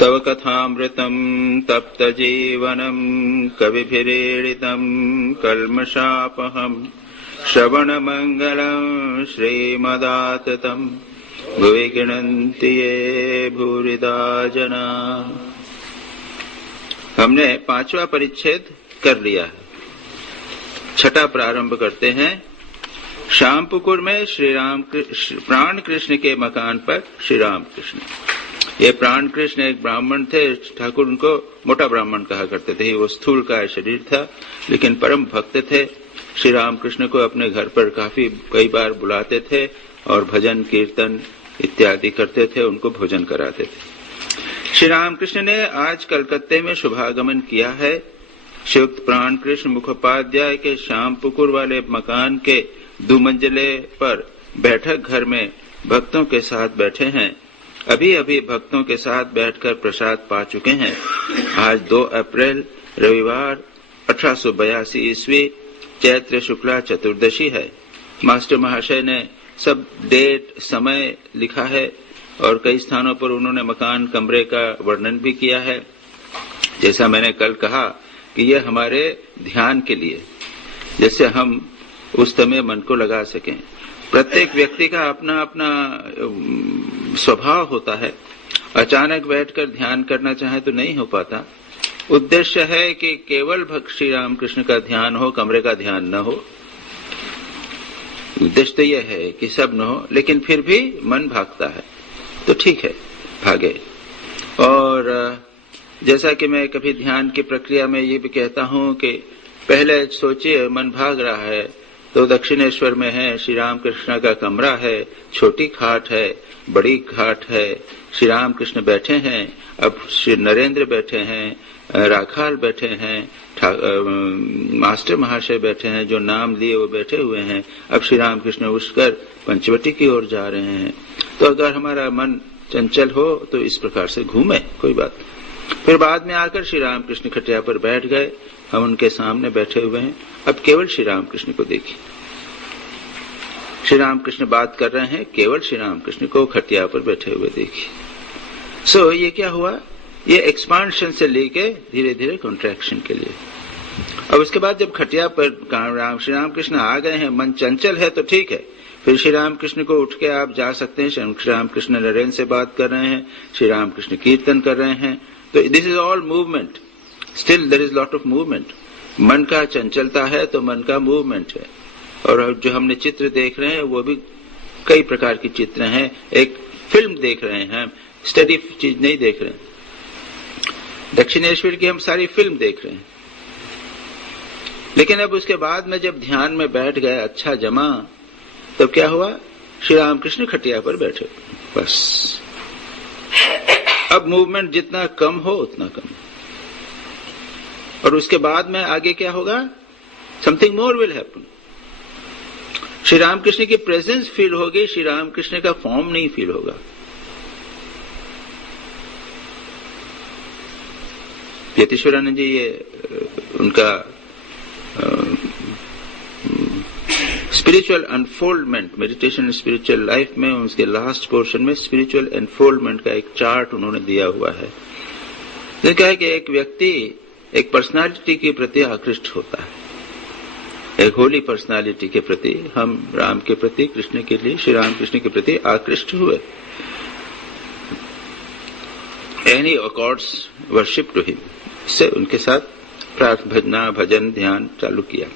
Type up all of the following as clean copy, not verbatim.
तव कथामृतं तप्तजीवनं कविभिरीडितं कल्मषापहं श्रवणमंगलं श्रीमदाततं भुवि गृह्णन्ति ये भूरिदा जना। हमने 5वां परिच्छेद कर लिया है। 6ठा प्रारंभ करते हैं। श्यामपुकुर में प्राण कृष्ण के मकान पर श्री राम कृष्ण। ये प्राण कृष्ण एक ब्राह्मण थे। ठाकुर उनको मोटा ब्राह्मण कहा करते थे। वो स्थूल का शरीर था, लेकिन परम भक्त थे। श्री राम कृष्ण को अपने घर पर कई बार बुलाते थे और भजन कीर्तन इत्यादि करते थे, उनको भोजन कराते थे। श्री राम कृष्ण ने आज कलकत्ते में शुभागमन किया है। श्रीयुक्त प्राण कृष्ण मुखोपाध्याय के श्यामपुकुर वाले मकान के 2 मंजिले पर बैठक घर में भक्तों के साथ बैठे हैं। अभी अभी भक्तों के साथ बैठकर प्रसाद पा चुके हैं। आज 2 अप्रैल रविवार 1882 ईस्वी चैत्र शुक्ला चतुर्दशी है। मास्टर महाशय ने सब डेट समय लिखा है और कई स्थानों पर उन्होंने मकान कमरे का वर्णन भी किया है। जैसा मैंने कल कहा कि यह हमारे ध्यान के लिए, जैसे हम उस समय मन को लगा सकें। प्रत्येक व्यक्ति का अपना अपना स्वभाव होता है। अचानक बैठकर ध्यान करना चाहे तो नहीं हो पाता। उद्देश्य है कि केवल भक्त श्री राम कृष्ण का ध्यान हो, कमरे का ध्यान न हो। उद्देश्य तो यह है कि सब न हो, लेकिन फिर भी मन भागता है तो ठीक है, भागे। और जैसा कि मैं कभी ध्यान की प्रक्रिया में ये भी कहता हूं कि पहले सोचिए मन भाग रहा है तो दक्षिणेश्वर में है, श्री राम कृष्ण का कमरा है, छोटी खाट है, बड़ी खाट है, श्री राम कृष्ण बैठे हैं, अब श्री नरेंद्र बैठे हैं, राखाल बैठे हैं, मास्टर महाशय बैठे हैं, जो नाम लिए वो बैठे हुए हैं। अब श्री राम कृष्ण उठकर पंचवटी की ओर जा रहे हैं। तो अगर हमारा मन चंचल हो तो इस प्रकार से घूमे, कोई बात। फिर बाद में आकर श्री राम कृष्ण खटिया पर बैठ गए, हम उनके सामने बैठे हुए हैं। अब केवल श्री राम कृष्ण को देखिए। श्री राम कृष्ण बात कर रहे हैं, केवल श्री राम कृष्ण को खटिया पर बैठे हुए देखिए। सो ये क्या हुआ? ये एक्सपांशन से लेके धीरे धीरे कॉन्ट्रैक्शन के लिए। अब उसके बाद जब खटिया पर श्री राम कृष्ण आ गए हैं, मन चंचल है तो ठीक है। फिर श्री राम कृष्ण को उठ के आप जा सकते हैं। श्री राम कृष्ण नरेंद्र से बात कर रहे हैं, श्री राम कृष्ण कीर्तन कर रहे हैं। तो this is all movement. Still there is lot of movement. मन का चंचलता है तो मन का मूवमेंट है। और जो हमने चित्र देख रहे हैं वो भी कई प्रकार की चित्र हैं। एक फिल्म देख रहे हैं, स्टडी चीज नहीं देख रहे हैं। दक्षिणेश्वर की हम सारी फिल्म देख रहे हैं। लेकिन अब उसके बाद में जब ध्यान में बैठ गए, अच्छा जमा, तब क्या हुआ? श्री राम कृष्ण खटिया पर बैठे, बस। अब मूवमेंट जितना कम हो उतना कम। और उसके बाद में आगे क्या होगा? Something more will happen. Shri Ram Krishna की प्रेजेंस फील होगी, श्री राम कृष्ण का फॉर्म नहीं फील होगा। यतीश्वरानंद जी, ये उनका spiritual unfoldment, meditation spiritual life में उसके लास्ट पोर्शन में स्पिरिचुअल अनफोल्डमेंट का एक चार्ट उन्होंने दिया हुआ है। तो क्या है कि एक व्यक्ति एक पर्सनालिटी के प्रति आकृष्ट होता है, एक होली पर्सनालिटी के प्रति। हम राम के प्रति, कृष्ण के लिए, श्री राम कृष्ण के प्रति आकृष्ट हुए। Any accords worship to him, से उनके साथ प्रार्थना, भजन, ध्यान चालू किया।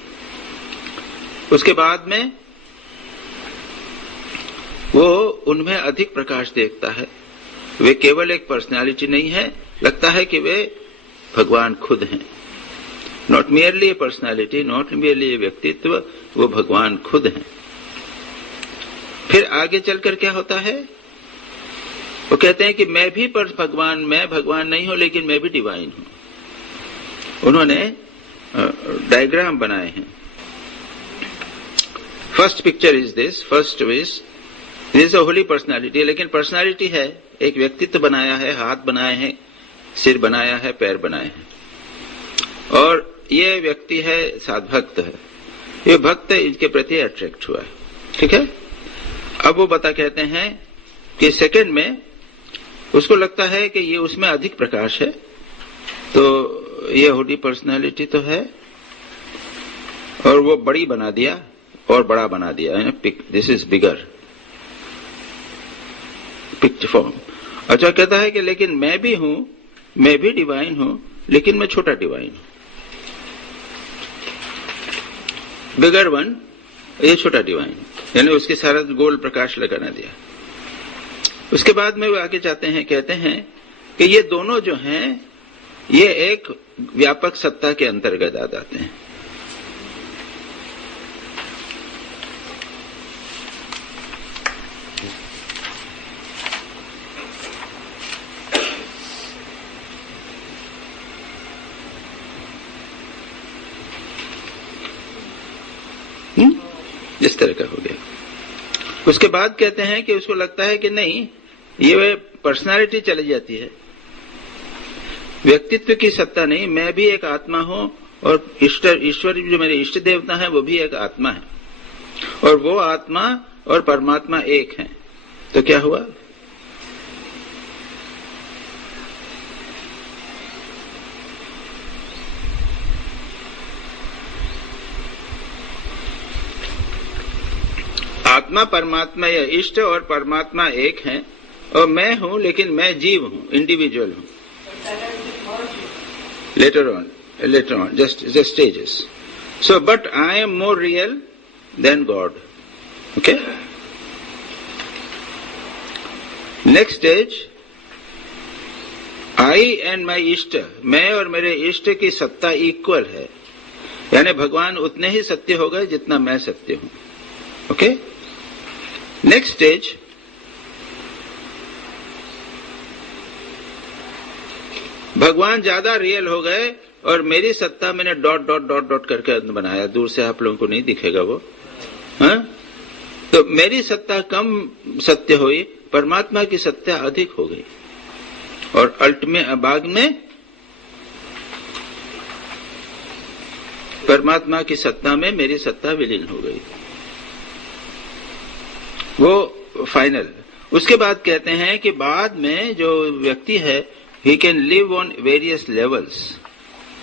उसके बाद में वो उनमें अधिक प्रकाश देखता है। वे केवल एक पर्सनालिटी नहीं है, लगता है कि वे भगवान खुद हैं। Not merely a personality, not merely a व्यक्तित्व, वो भगवान खुद हैं। फिर आगे चलकर क्या होता है? वो कहते हैं कि मैं भी मैं भगवान नहीं हूं, लेकिन मैं भी डिवाइन हूं। उन्होंने डायग्राम बनाए हैं। First picture is this, first is a Holi personality. लेकिन पर्सनालिटी है, एक व्यक्तित्व बनाया है, हाथ बनाए हैं, सिर बनाया है, पैर बनाए हैं। और ये व्यक्ति है, साधभक्त है। ये भक्त इनके प्रति अट्रैक्ट हुआ है, ठीक है। अब वो कहते हैं कि सेकंड में उसको लगता है कि ये उसमें अधिक प्रकाश है, तो ये होडी पर्सनालिटी तो है, और वो बड़ी बना दिया और बड़ा बना दिया है, this is bigger picture form. अच्छा, कहता है कि लेकिन मैं भी हूं, मैं भी डिवाइन हूं, लेकिन मैं छोटा डिवाइन हूं। बिगर वन, ये छोटा डिवाइन, यानी उसके सारा गोल प्रकाश लगाना दिया। उसके बाद में वो आगे जाते हैं, कहते हैं कि ये दोनों जो हैं ये एक व्यापक सत्ता के अंतर्गत आ जाते हैं। इस तरह का हो गया। उसके बाद कहते हैं कि उसको लगता है कि नहीं, ये पर्सनालिटी चली जाती है, व्यक्तित्व की सत्ता नहीं, मैं भी एक आत्मा हूं, और ईश्वर जो मेरे इष्ट देवता है वो भी एक आत्मा है, और वो आत्मा और परमात्मा एक हैं। तो क्या हुआ? आत्मा परमात्मा या इष्ट और परमात्मा एक हैं, और मैं हूं, लेकिन मैं जीव हूं, इंडिविजुअल हूं। Later on, just stages. So, but I am more real than God. Okay? Next stage, I and my इष्ट, मैं और मेरे इष्ट की सत्ता इक्वल है, यानी भगवान उतने ही सत्य हो गए जितना मैं सत्य हूं। ओके? नेक्स्ट स्टेज, भगवान ज्यादा रियल हो गए और मेरी सत्ता मैंने डॉट डॉट डॉट डॉट करके बनाया, दूर से आप लोगों को नहीं दिखेगा वो, हाँ? तो मेरी सत्ता कम सत्य हुई, परमात्मा की सत्ता अधिक हो गई, और अल्टीमेट बाद में परमात्मा की सत्ता में मेरी सत्ता विलीन हो गई, वो फाइनल। उसके बाद कहते हैं कि बाद में जो व्यक्ति है, he can live on various levels,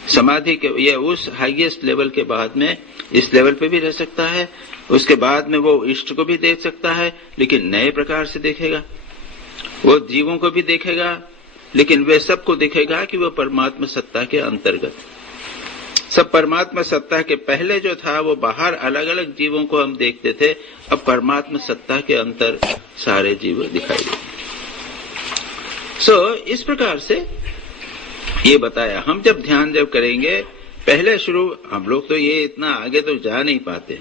समाधि के या उस हाईएस्ट लेवल के बाद में इस लेवल पे भी रह सकता है, उसके बाद में वो इष्ट को भी देख सकता है, लेकिन नए प्रकार से देखेगा, वो जीवों को भी देखेगा, लेकिन वे सबको देखेगा कि वो परमात्मा सत्ता के अंतर्गत। सब परमात्मा सत्ता के पहले जो था वो बाहर अलग अलग जीवों को हम देखते थे, अब परमात्मा सत्ता के अंतर सारे जीव दिखाई देते। इस प्रकार से ये बताया। हम जब ध्यान करेंगे, पहले शुरू हम लोग तो ये इतना आगे तो जा नहीं पाते,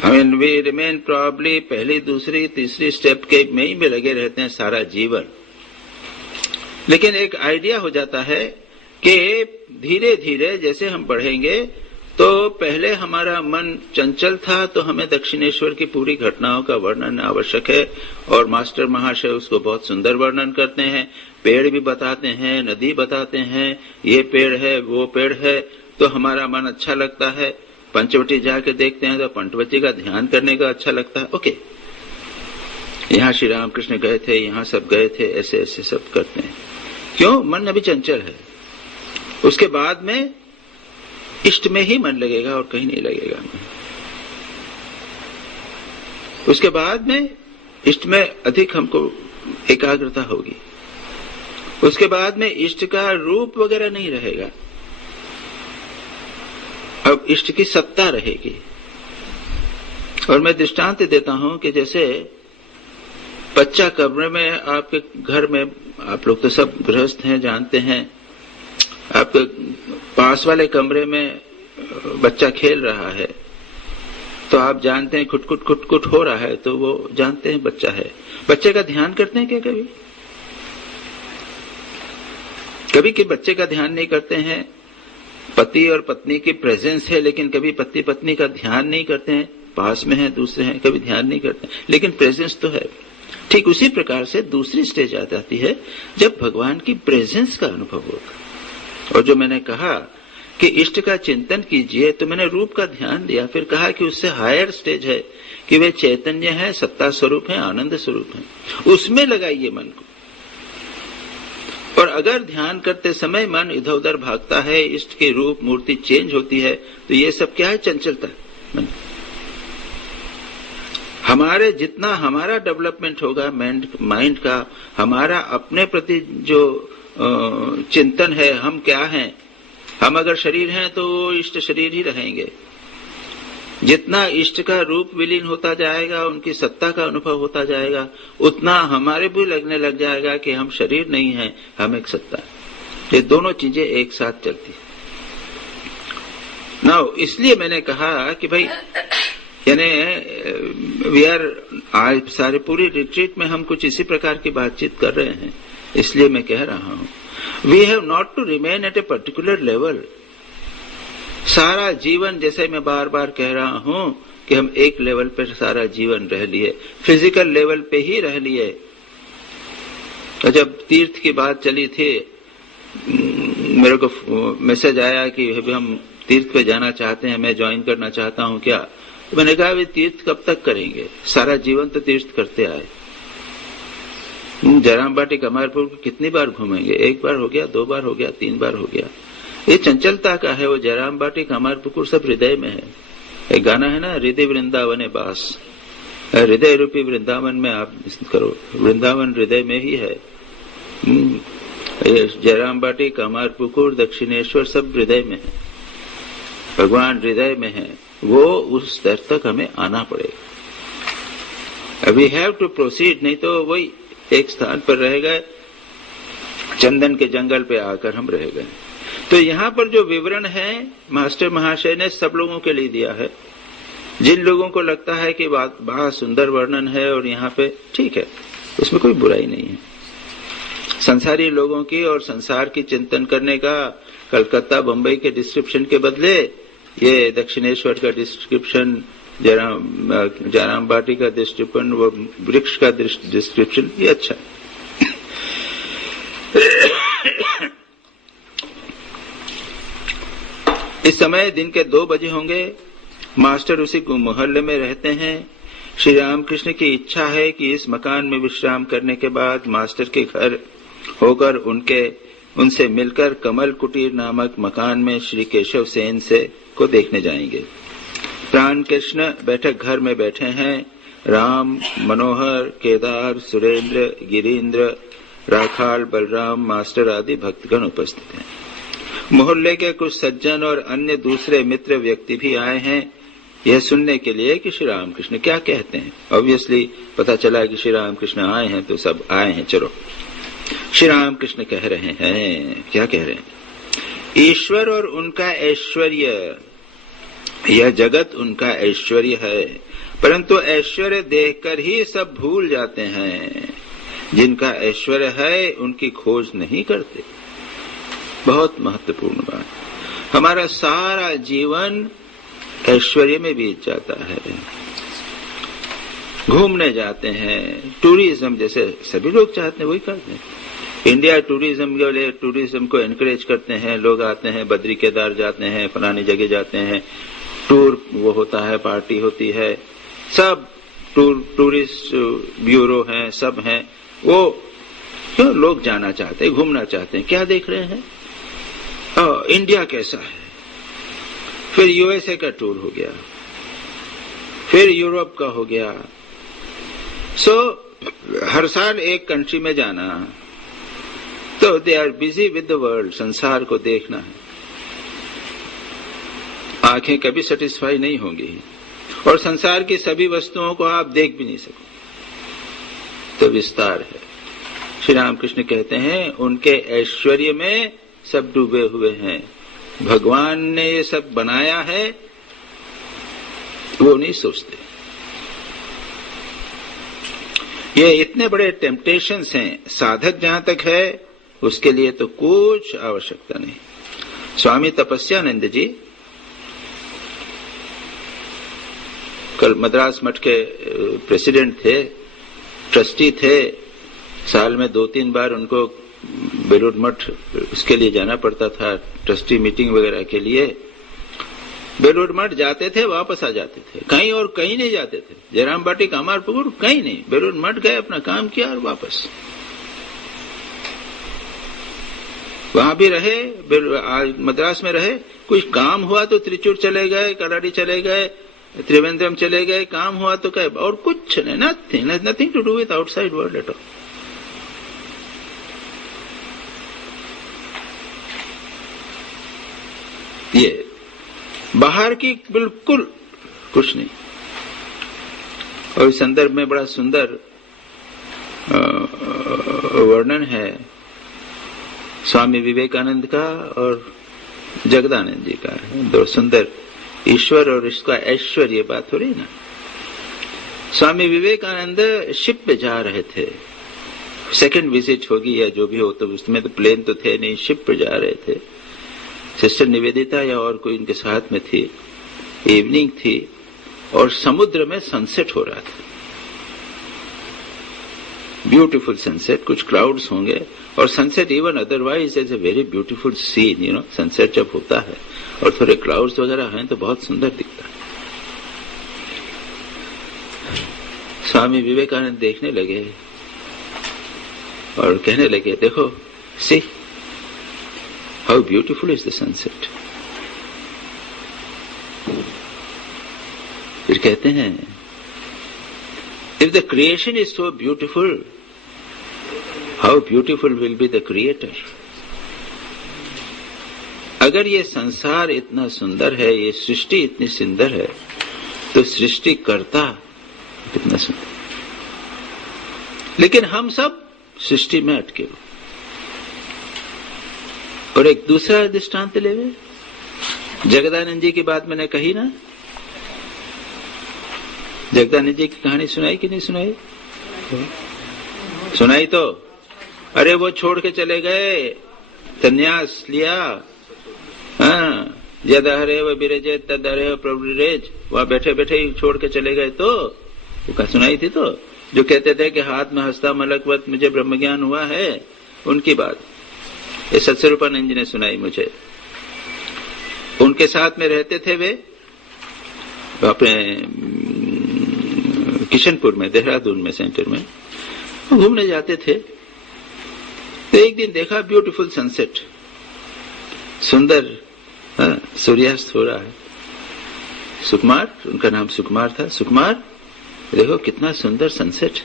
हमें वी रिमेन प्रॉब्ली पहली दूसरी तीसरी स्टेप के में ही लगे रहते हैं सारा जीवन। लेकिन एक आइडिया हो जाता है कि धीरे धीरे जैसे हम बढ़ेंगे, तो पहले हमारा मन चंचल था, तो हमें दक्षिणेश्वर की पूरी घटनाओं का वर्णन आवश्यक है, और मास्टर महाशय उसको बहुत सुंदर वर्णन करते हैं, पेड़ भी बताते हैं, नदी बताते हैं, ये पेड़ है वो पेड़ है, तो हमारा मन अच्छा लगता है। पंचवटी जाके देखते हैं तो पंचवटी का ध्यान करने का अच्छा लगता है। ओके, यहाँ श्री रामकृष्ण गए थे, यहाँ सब गए थे, ऐसे ऐसे सब करते हैं। क्यों? मन अभी चंचल है। उसके बाद में इष्ट में ही मन लगेगा और कहीं नहीं लगेगा। उसके बाद में इष्ट में अधिक हमको एकाग्रता होगी। उसके बाद में इष्ट का रूप वगैरह नहीं रहेगा, अब इष्ट की सत्ता रहेगी। और मैं दृष्टांत देता हूं कि जैसे बच्चा कमरे में, आपके घर में, आप लोग तो सब गृहस्थ हैं, जानते हैं, आपके पास वाले कमरे में बच्चा खेल रहा है, तो आप जानते हैं खुटकुट खुटकुट हो रहा है, तो वो जानते हैं बच्चा है। बच्चे का ध्यान करते हैं क्या कभी? कभी कि बच्चे का ध्यान नहीं करते हैं। पति और पत्नी की प्रेजेंस है, लेकिन कभी पति पत्नी का ध्यान नहीं करते हैं, पास में है, दूसरे हैं, कभी ध्यान नहीं करते, लेकिन प्रेजेंस तो है। ठीक उसी प्रकार से दूसरी स्टेज आ जाती है जब भगवान की प्रेजेंस का अनुभव होगा। और जो मैंने कहा कि इष्ट का चिंतन कीजिए, तो मैंने रूप का ध्यान दिया, फिर कहा कि उससे हायर स्टेज है कि वे चैतन्य है, सत्ता स्वरूप है, आनंद स्वरूप है, उसमें लगाइए मन को। और अगर ध्यान करते समय मन इधर उधर भागता है, इष्ट की रूप मूर्ति चेंज होती है, तो ये सब क्या है? चंचलता मन। हमारे जितना हमारा डेवलपमेंट होगा माइंड का, हमारा अपने प्रति जो चिंतन है, हम क्या हैं, हम अगर शरीर हैं तो इष्ट शरीर ही रहेंगे। जितना इष्ट का रूप विलीन होता जाएगा, उनकी सत्ता का अनुभव होता जाएगा, उतना हमारे भी लगने लग जाएगा कि हम शरीर नहीं हैं, हम एक सत्ता। ये दोनों चीजें एक साथ चलती नाउ। इसलिए मैंने कहा कि भाई यानी वी आर आज सारे पूरी रिट्रीट में हम कुछ इसी प्रकार की बातचीत कर रहे हैं। इसलिए मैं कह रहा हूं, we have not to remain at a particular level. सारा जीवन, जैसे मैं बार बार कह रहा हूं कि हम एक लेवल पर सारा जीवन रह लिए, फिजिकल लेवल पे ही रह लिए। तो जब तीर्थ की बात चली थी, मेरे को मैसेज आया कि हम तीर्थ पे जाना चाहते हैं, मैं ज्वाइन करना चाहता हूं क्या। तो मैंने कहा वे तीर्थ कब तक करेंगे, सारा जीवन तो तीर्थ करते आए। जयराम बाटी कमारपुर को कितनी बार घूमेंगे? एक बार हो गया, 2 बार हो गया, 3 बार हो गया। ये चंचलता का है। वो जयराम बाटी कमारपुकुर सब हृदय में है। एक गाना है ना, हृदय वृंदावन बास, हृदय रूपी वृंदावन में आप करो, वृंदावन हृदय में ही है। जयराम बाटी कमारपुकुर दक्षिणेश्वर सब हृदय में है, भगवान हृदय में है। वो उस स्तर तक हमें आना पड़ेगा। वी हैव टू प्रोसीड, नहीं तो वही एक स्थान पर रह गए, चंदन के जंगल पे आकर हम रह गए। तो यहाँ पर जो विवरण है मास्टर महाशय ने सब लोगों के लिए दिया है। जिन लोगों को लगता है कि बहुत सुंदर वर्णन है और यहाँ पे ठीक है, उसमें कोई बुराई नहीं है। संसारी लोगों की और संसार की चिंतन करने का कलकत्ता बंबई के डिस्क्रिप्शन के बदले ये दक्षिणेश्वर का डिस्क्रिप्शन, जयराम बाटी का डिस्क्रिप्शन, वो वृक्ष का डिस्क्रिप्शन, ये अच्छा। इस समय दिन के 2 बजे होंगे। मास्टर उसी मोहल्ले में रहते हैं। श्री रामकृष्ण की इच्छा है कि इस मकान में विश्राम करने के बाद मास्टर के घर होकर उनसे मिलकर कमल कुटीर नामक मकान में श्री केशव सेन से को देखने जाएंगे। प्राण कृष्ण बैठक घर में बैठे हैं। राम, मनोहर, केदार, सुरेंद्र, गिरीन्द्र, राखाल, बलराम, मास्टर आदि भक्तगण उपस्थित हैं। मोहल्ले के कुछ सज्जन और अन्य दूसरे मित्र व्यक्ति भी आए हैं यह सुनने के लिए कि श्री रामकृष्ण क्या कहते हैं। ऑब्वियसली पता चला कि श्री रामकृष्ण आए हैं तो सब आए हैं। चलो, श्री रामकृष्ण कह रहे हैं, क्या कह रहे हैं? ईश्वर और उनका ऐश्वर्य, यह जगत उनका ऐश्वर्य है, परंतु ऐश्वर्य देखकर ही सब भूल जाते हैं। जिनका ऐश्वर्य है उनकी खोज नहीं करते। बहुत महत्वपूर्ण बात। हमारा सारा जीवन ऐश्वर्य में बीत जाता है। घूमने जाते हैं, टूरिज्म जैसे सभी लोग चाहते हैं वही करते हैं। इंडिया टूरिज्म के लिए टूरिज्म को एनकरेज करते हैं। लोग आते हैं, बद्री केदार जाते हैं, फलानी जगह जाते हैं, टूर वो होता है, पार्टी होती है, सब टूरिस्ट ब्यूरो हैं, सब हैं। वो क्यों लोग जाना चाहते हैं, घूमना चाहते हैं। क्या देख रहे हैं? इंडिया कैसा है। फिर यूएसए का टूर हो गया, फिर यूरोप का हो गया। हर साल एक कंट्री में जाना, तो they are busy with the world. संसार को देखना है। आंखें कभी सेटिस्फाई नहीं होंगी और संसार की सभी वस्तुओं को आप देख भी नहीं सकते। तो विस्तार है। श्री रामकृष्ण कहते हैं उनके ऐश्वर्य में सब डूबे हुए हैं। भगवान ने ये सब बनाया है, वो नहीं सोचते। ये इतने बड़े टेम्पटेशंस हैं। साधक जहां तक है उसके लिए तो कुछ आवश्यकता नहीं। स्वामी तपस्यानंद जी कल मद्रास मठ के प्रेसिडेंट थे, ट्रस्टी थे। साल में 2-3 बार उनको बेलूर मठ उसके लिए जाना पड़ता था, ट्रस्टी मीटिंग वगैरह के लिए। बेलूर मठ जाते थे, वापस आ जाते थे, कहीं और कहीं नहीं जाते थे। जयराम बाटी कामारपुकुर कहीं नहीं, बेलूर मठ गए, अपना काम किया और वापस। वहां भी रहे, मद्रास में रहे, कुछ काम हुआ तो त्रिचूर चले गए, कलाड़ी चले गए, त्रिवेंद्रम चले गए, काम हुआ तो क्या, और कुछ नहीं, nothing to do with outside world at all. ये बाहर की बिल्कुल कुछ नहीं। और इस संदर्भ में बड़ा सुंदर वर्णन है स्वामी विवेकानंद का और जगदानंद जी का। दो सुंदर ईश्वर और इसका ऐश्वर्य बात हो रही ना। स्वामी विवेकानंद शिप पे जा रहे थे, सेकंड विजिट होगी या जो भी हो, तो उसमें तो प्लेन तो थे नहीं, शिप पे जा रहे थे। सिस्टर निवेदिता या और कोई इनके साथ में थी, इवनिंग थी और समुद्र में सनसेट हो रहा था, ब्यूटीफुल सनसेट, कुछ क्लाउड्स होंगे और sunset even otherwise is a very beautiful scene, sunset जब होता है और थोड़े क्लाउड्स वगैरह हैं तो बहुत सुंदर दिखता है। स्वामी विवेकानंद देखने लगे और कहने लगे, देखो, see how beautiful is the sunset. फिर कहते हैं, if the creation is so beautiful, how beautiful will be the creator. अगर ये संसार इतना सुंदर है, ये सृष्टि इतनी सुंदर है, तो सृष्टि करता कितना सुंदर। लेकिन हम सब सृष्टि में अटके हो। और एक दूसरा दृष्टांत ले, जगदानंद जी की बात मैंने कही ना, जगदानंद जी की कहानी सुनाई कि नहीं सुनाई? सुनाई तो। अरे वो छोड़ के चले गए, संन्यास लिया, हाँ, जद हरे व बिरजे तद हरे प्रभुरेज, वहां बैठे बैठे ही छोड़ के चले गए। तो वो का सुनाई थी, तो जो कहते थे कि हाथ में हंसता मलकवत मुझे ब्रह्म ज्ञान हुआ है, उनकी बात ये सत्स्वरूपानंद जी ने सुनाई मुझे। उनके साथ में रहते थे वे अपने किशनपुर में, देहरादून में सेंटर में घूमने जाते थे। तो एक दिन देखा ब्यूटीफुल सनसेट, सुंदर सूर्यास्त हो रहा है। सुकुमार, उनका नाम सुकुमार था, सुकुमार देखो कितना सुंदर सनसेट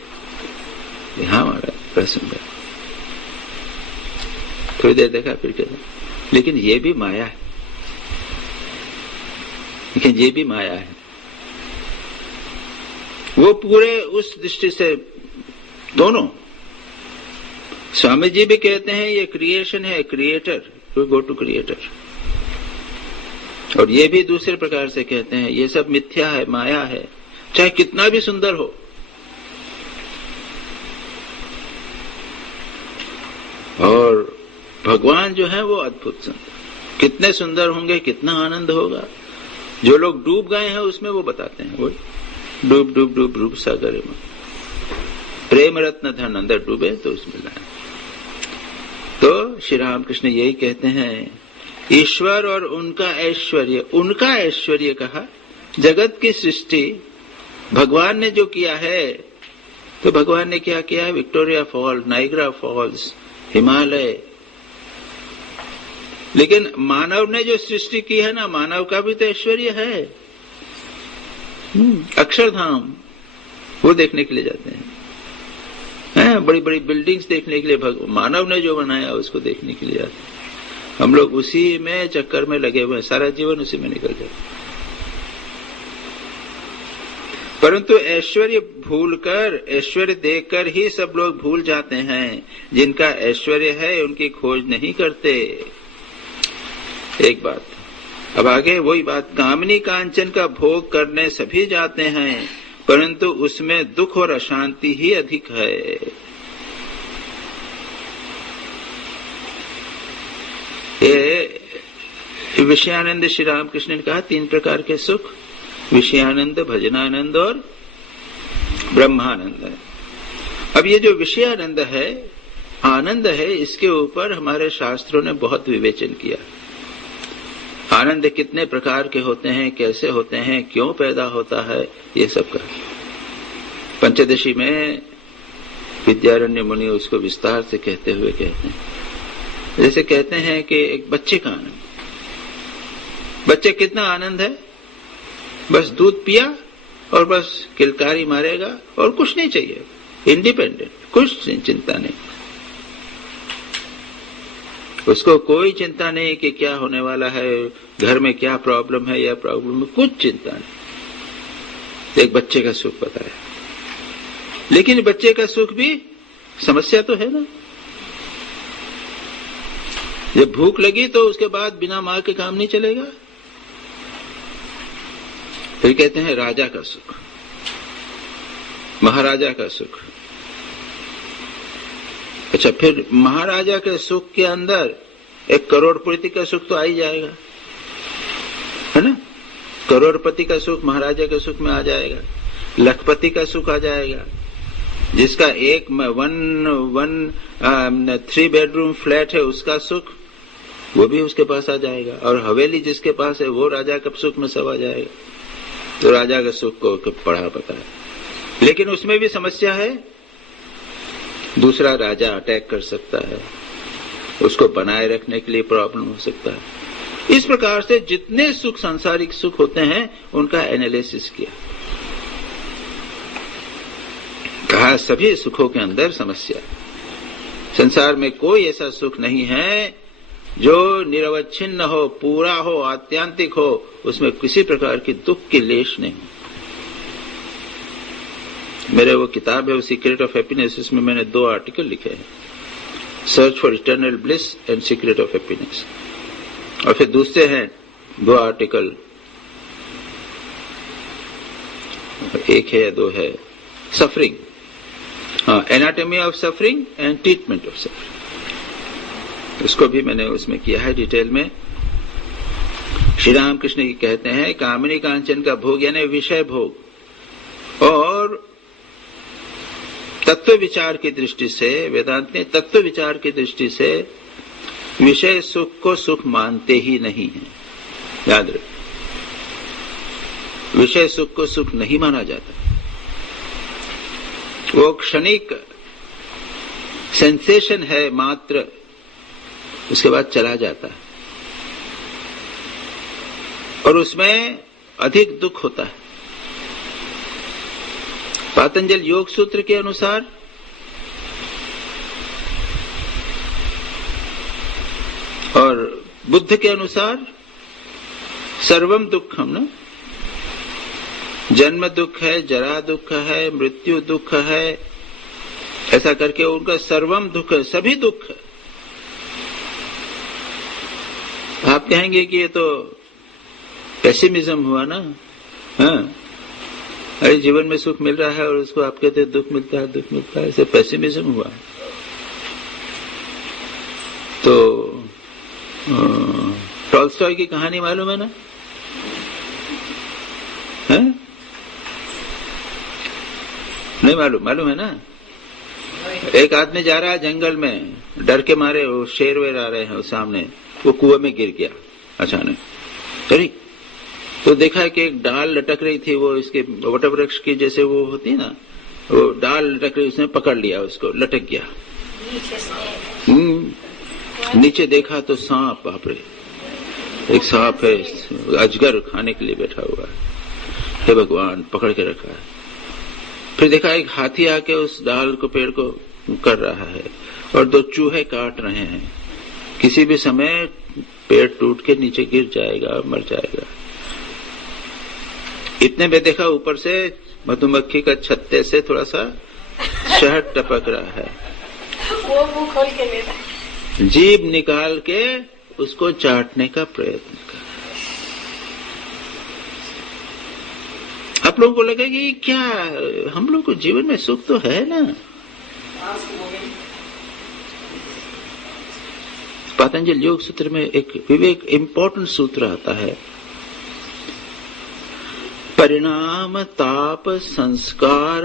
यहां आ रहा है, बड़ा सुंदर। थोड़ी देर देखा, फिर कहता, लेकिन ये भी माया है, लेकिन ये भी माया है। वो पूरे उस दृष्टि से दोनों, स्वामी जी भी कहते हैं ये क्रिएशन है, creator, to go to creator. और ये भी दूसरे प्रकार से कहते हैं ये सब मिथ्या है, माया है, चाहे कितना भी सुंदर हो। और भगवान जो है वो अद्भुत सुंदर, कितने सुंदर होंगे, कितना आनंद होगा। जो लोग डूब गए हैं उसमें वो बताते हैं, वो डूब डूब डूब डूब सागर में प्रेम रत्न धन अंदर डूबे तो उसमें लाए। तो श्री रामकृष्ण यही कहते हैं, ईश्वर और उनका ऐश्वर्य, उनका ऐश्वर्य कहा, जगत की सृष्टि भगवान ने जो किया है, तो भगवान ने क्या किया है? Victoria falls, Niagara falls, Himalaya. लेकिन मानव ने जो सृष्टि की है ना, मानव का भी तो ऐश्वर्य है। अक्षरधाम वो देखने के लिए जाते हैं, बड़ी बड़ी बिल्डिंग्स देखने के लिए, मानव ने जो बनाया उसको देखने के लिए जाते हैं। हम लोग उसी में चक्कर में लगे हुए हैं, सारा जीवन उसी में निकल जाता। परंतु ऐश्वर्य भूलकर, ऐश्वर्य देखकर ही सब लोग भूल जाते हैं। जिनका ऐश्वर्य है उनकी खोज नहीं करते। एक बात। अब आगे वही बात, कामनी कांचन का भोग करने सभी जाते हैं, परंतु उसमें दुख और अशांति ही अधिक है। ये विषयानंद श्री रामकृष्ण ने कहा, 3 प्रकार के सुख, विषयानंद, भजनानंद और ब्रह्मानंद है। अब ये जो विषयानंद है, आनंद है, इसके ऊपर हमारे शास्त्रों ने बहुत विवेचन किया। आनंद कितने प्रकार के होते हैं, कैसे होते हैं, क्यों पैदा होता है, ये सब का पंचदशी में विद्यारण्य मुनि उसको विस्तार से कहते हुए कहते हैं। जैसे कहते हैं कि एक बच्चे का आनंद, बच्चे कितना आनंद है, बस दूध पिया और बस किलकारी मारेगा और कुछ नहीं चाहिए, इंडिपेंडेंट, कुछ चिंता नहीं, उसको कोई चिंता नहीं कि क्या होने वाला है, घर में क्या प्रॉब्लम है या प्रॉब्लम है, कुछ चिंता नहीं। एक बच्चे का सुख बताया, लेकिन बच्चे का सुख भी समस्या तो है ना। जब भूख लगी तो उसके बाद बिना मां के काम नहीं चलेगा। फिर कहते हैं राजा का सुख, महाराजा का सुख। अच्छा, फिर महाराजा के सुख के अंदर एक करोड़पति का सुख तो आ ही जाएगा, है ना। करोड़पति का सुख महाराजा के सुख में आ जाएगा, लखपति का सुख आ जाएगा, जिसका एक 3 बेडरूम फ्लैट है उसका सुख वो भी उसके पास आ जाएगा, और हवेली जिसके पास है वो राजा के सुख में सब आ जाएगा। तो राजा के सुख को पढ़ा पता है, लेकिन उसमें भी समस्या है, दूसरा राजा अटैक कर सकता है, उसको बनाए रखने के लिए प्रॉब्लम हो सकता है। इस प्रकार से जितने सुख, सांसारिक सुख होते हैं, उनका एनालिसिस किया, कहा सभी सुखों के अंदर समस्या। संसार में कोई ऐसा सुख नहीं है जो निरवच्छिन्न हो, पूरा हो, आत्यांतिक हो, उसमें किसी प्रकार की दुख की लेश नहीं। मेरे वो किताब है, वो सीक्रेट ऑफ हैप्पीनेस, इसमें मैंने 2 आर्टिकल लिखे हैं, search for eternal bliss and secret of happiness. और फिर दूसरे हैं 2 आर्टिकल, एक है या 2 है, suffering, anatomy of suffering and treatment of suffering, उसको भी मैंने उसमें किया है डिटेल में। श्री राम कृष्ण जी कहते हैं कामनी कांचन का भोग यानी विषय भोग, और तत्व विचार की दृष्टि से, वेदांत ने तत्व विचार की दृष्टि से विषय सुख को सुख मानते ही नहीं है। याद रखें, विषय सुख को सुख नहीं माना जाता, वो क्षणिक सेंसेशन है मात्र, उसके बाद चला जाता है, और उसमें अधिक दुख होता है। पातंजल योग सूत्र के अनुसार और बुद्ध के अनुसार सर्वम दुखम, ना, जन्म दुख है, जरा दुख है, मृत्यु दुख है, ऐसा करके उनका सर्वम दुख है, सभी दुख है। आप कहेंगे कि ये तो पेसिमिज्म हुआ ना, हाँ, अरे जीवन में सुख मिल रहा है और उसको आप कहते हैं दुख मिलता है, दुख मिलता है, इसे पेसिमिज्म हुआ। तो टॉल्स्टॉय की कहानी मालूम है ना, है? नहीं मालूम? मालूम है ना। एक आदमी जा रहा है जंगल में, डर के मारे वो शेर वेर आ रहे हैं सामने, वो कुएं में गिर गया अचानक। अरे तो देखा कि एक डाल लटक रही थी, वो इसके वटवृक्ष की जैसे वो होती है ना, वो डाल लटक रही, उसने पकड़ लिया उसको, लटक गया। नीचे देखा तो सांप, बाप रे, एक सांप है, अजगर खाने के लिए बैठा हुआ है। हे भगवान, पकड़ के रखा है। फिर देखा एक हाथी आके उस डाल को, पेड़ को कर रहा है, और 2 चूहे काट रहे हैं, किसी भी समय पेड़ टूट के नीचे गिर जाएगा, मर जाएगा। इतने में देखा ऊपर से मधुमक्खी का छत्ते से थोड़ा सा शहद टपक रहा है, वो मुंह खोल के ले रहा है, जीभ निकाल के उसको चाटने का प्रयत्न कर। आप लोगों को लगेगा कि क्या हम लोग को जीवन में सुख तो है ना। पातंजल योग सूत्र में एक विवेक इंपॉर्टेंट सूत्र आता है, परिणाम ताप संस्कार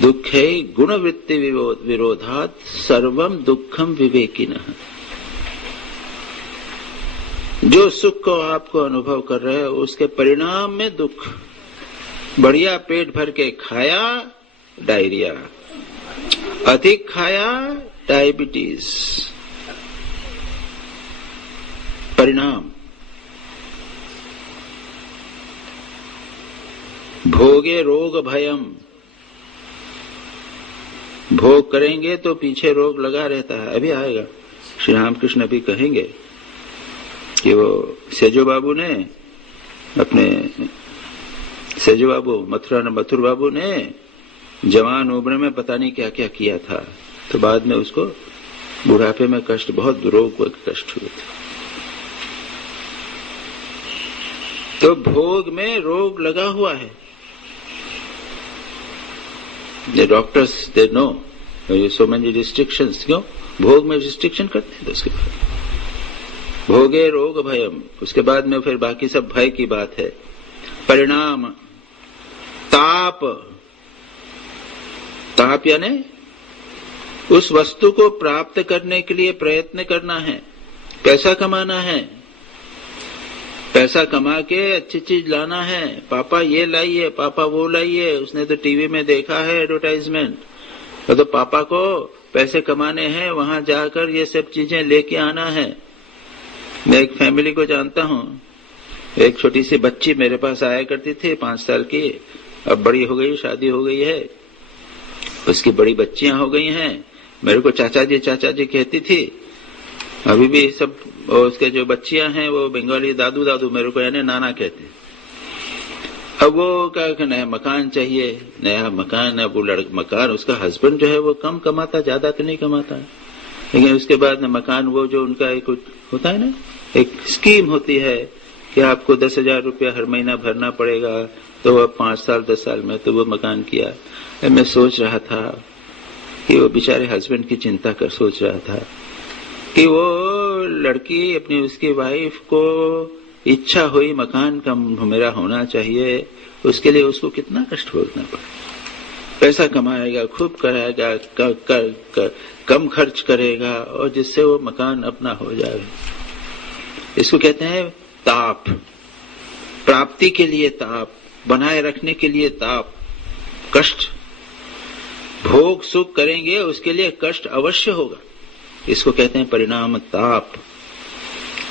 दुखे गुणवृत्ति विरोधात सर्वम दुखम विवेकिनः। जो सुख को आपको अनुभव कर रहे हो उसके परिणाम में दुख। बढ़िया पेट भर के खाया, डायरिया, अधिक खाया, डायबिटीज। परिणाम भोगे रोग भयम, भोग करेंगे तो पीछे रोग लगा रहता है। अभी आएगा, श्री रामकृष्ण अभी कहेंगे कि वो सेजो बाबू ने अपने सेजो बाबू मथुर बाबू ने जवान उम्र में पता नहीं क्या क्या किया था, तो बाद में उसको बुढ़ापे में कष्ट, बहुत रोग कष्ट हुए थे। तो भोग में रोग लगा हुआ है। The doctors they know so many restrictions, क्यों भोग में रिस्ट्रिक्शन करते हैं। उसके बाद भोगे रोग भयम, उसके बाद में फिर बाकी सब भय की बात है। परिणाम ताप, ताप यानी उस वस्तु को प्राप्त करने के लिए प्रयत्न करना है, पैसा कमाना है, पैसा कमा के अच्छी चीज लाना है। पापा ये लाइए, पापा वो लाइए, उसने तो टीवी में देखा है एडवर्टाइजमेंट, तो पापा को पैसे कमाने हैं, वहां जाकर ये सब चीजें लेके आना है। मैं एक फैमिली को जानता हूँ, एक छोटी सी बच्ची मेरे पास आया करती थी, 5 साल की, अब बड़ी हो गई, शादी हो गई है, उसकी बड़ी बच्चियां हो गई हैं। मेरे को चाचा जी कहती थी। अभी भी सब उसके जो बच्चियां हैं वो बंगाली दादू मेरे को यानी नाना कहते हैं। अब वो क्या नया मकान चाहिए, नया मकान है, वो मकान, उसका हस्बैंड जो है वो कम कमाता, ज्यादा तो नहीं कमाता, लेकिन उसके बाद में मकान, वो जो उनका एक होता है ना, एक स्कीम होती है कि आपको 10,000 रुपया हर महीना भरना पड़ेगा, तो अब 5 साल 10 साल में तो वो मकान किया। मैं सोच रहा था कि वो बेचारे हस्बैंड की चिंता कर सोच रहा था कि वो लड़की अपनी उसकी वाइफ को इच्छा हुई मकान का मेरा होना चाहिए, उसके लिए उसको कितना कष्ट भोगना पड़े। पैसा कमाएगा, खूब कराएगा, कम खर्च करेगा, और जिससे वो मकान अपना हो जाए। इसको कहते हैं ताप, प्राप्ति के लिए ताप, बनाए रखने के लिए ताप, कष्ट। भोग सुख करेंगे उसके लिए कष्ट अवश्य होगा, इसको कहते हैं परिणाम ताप।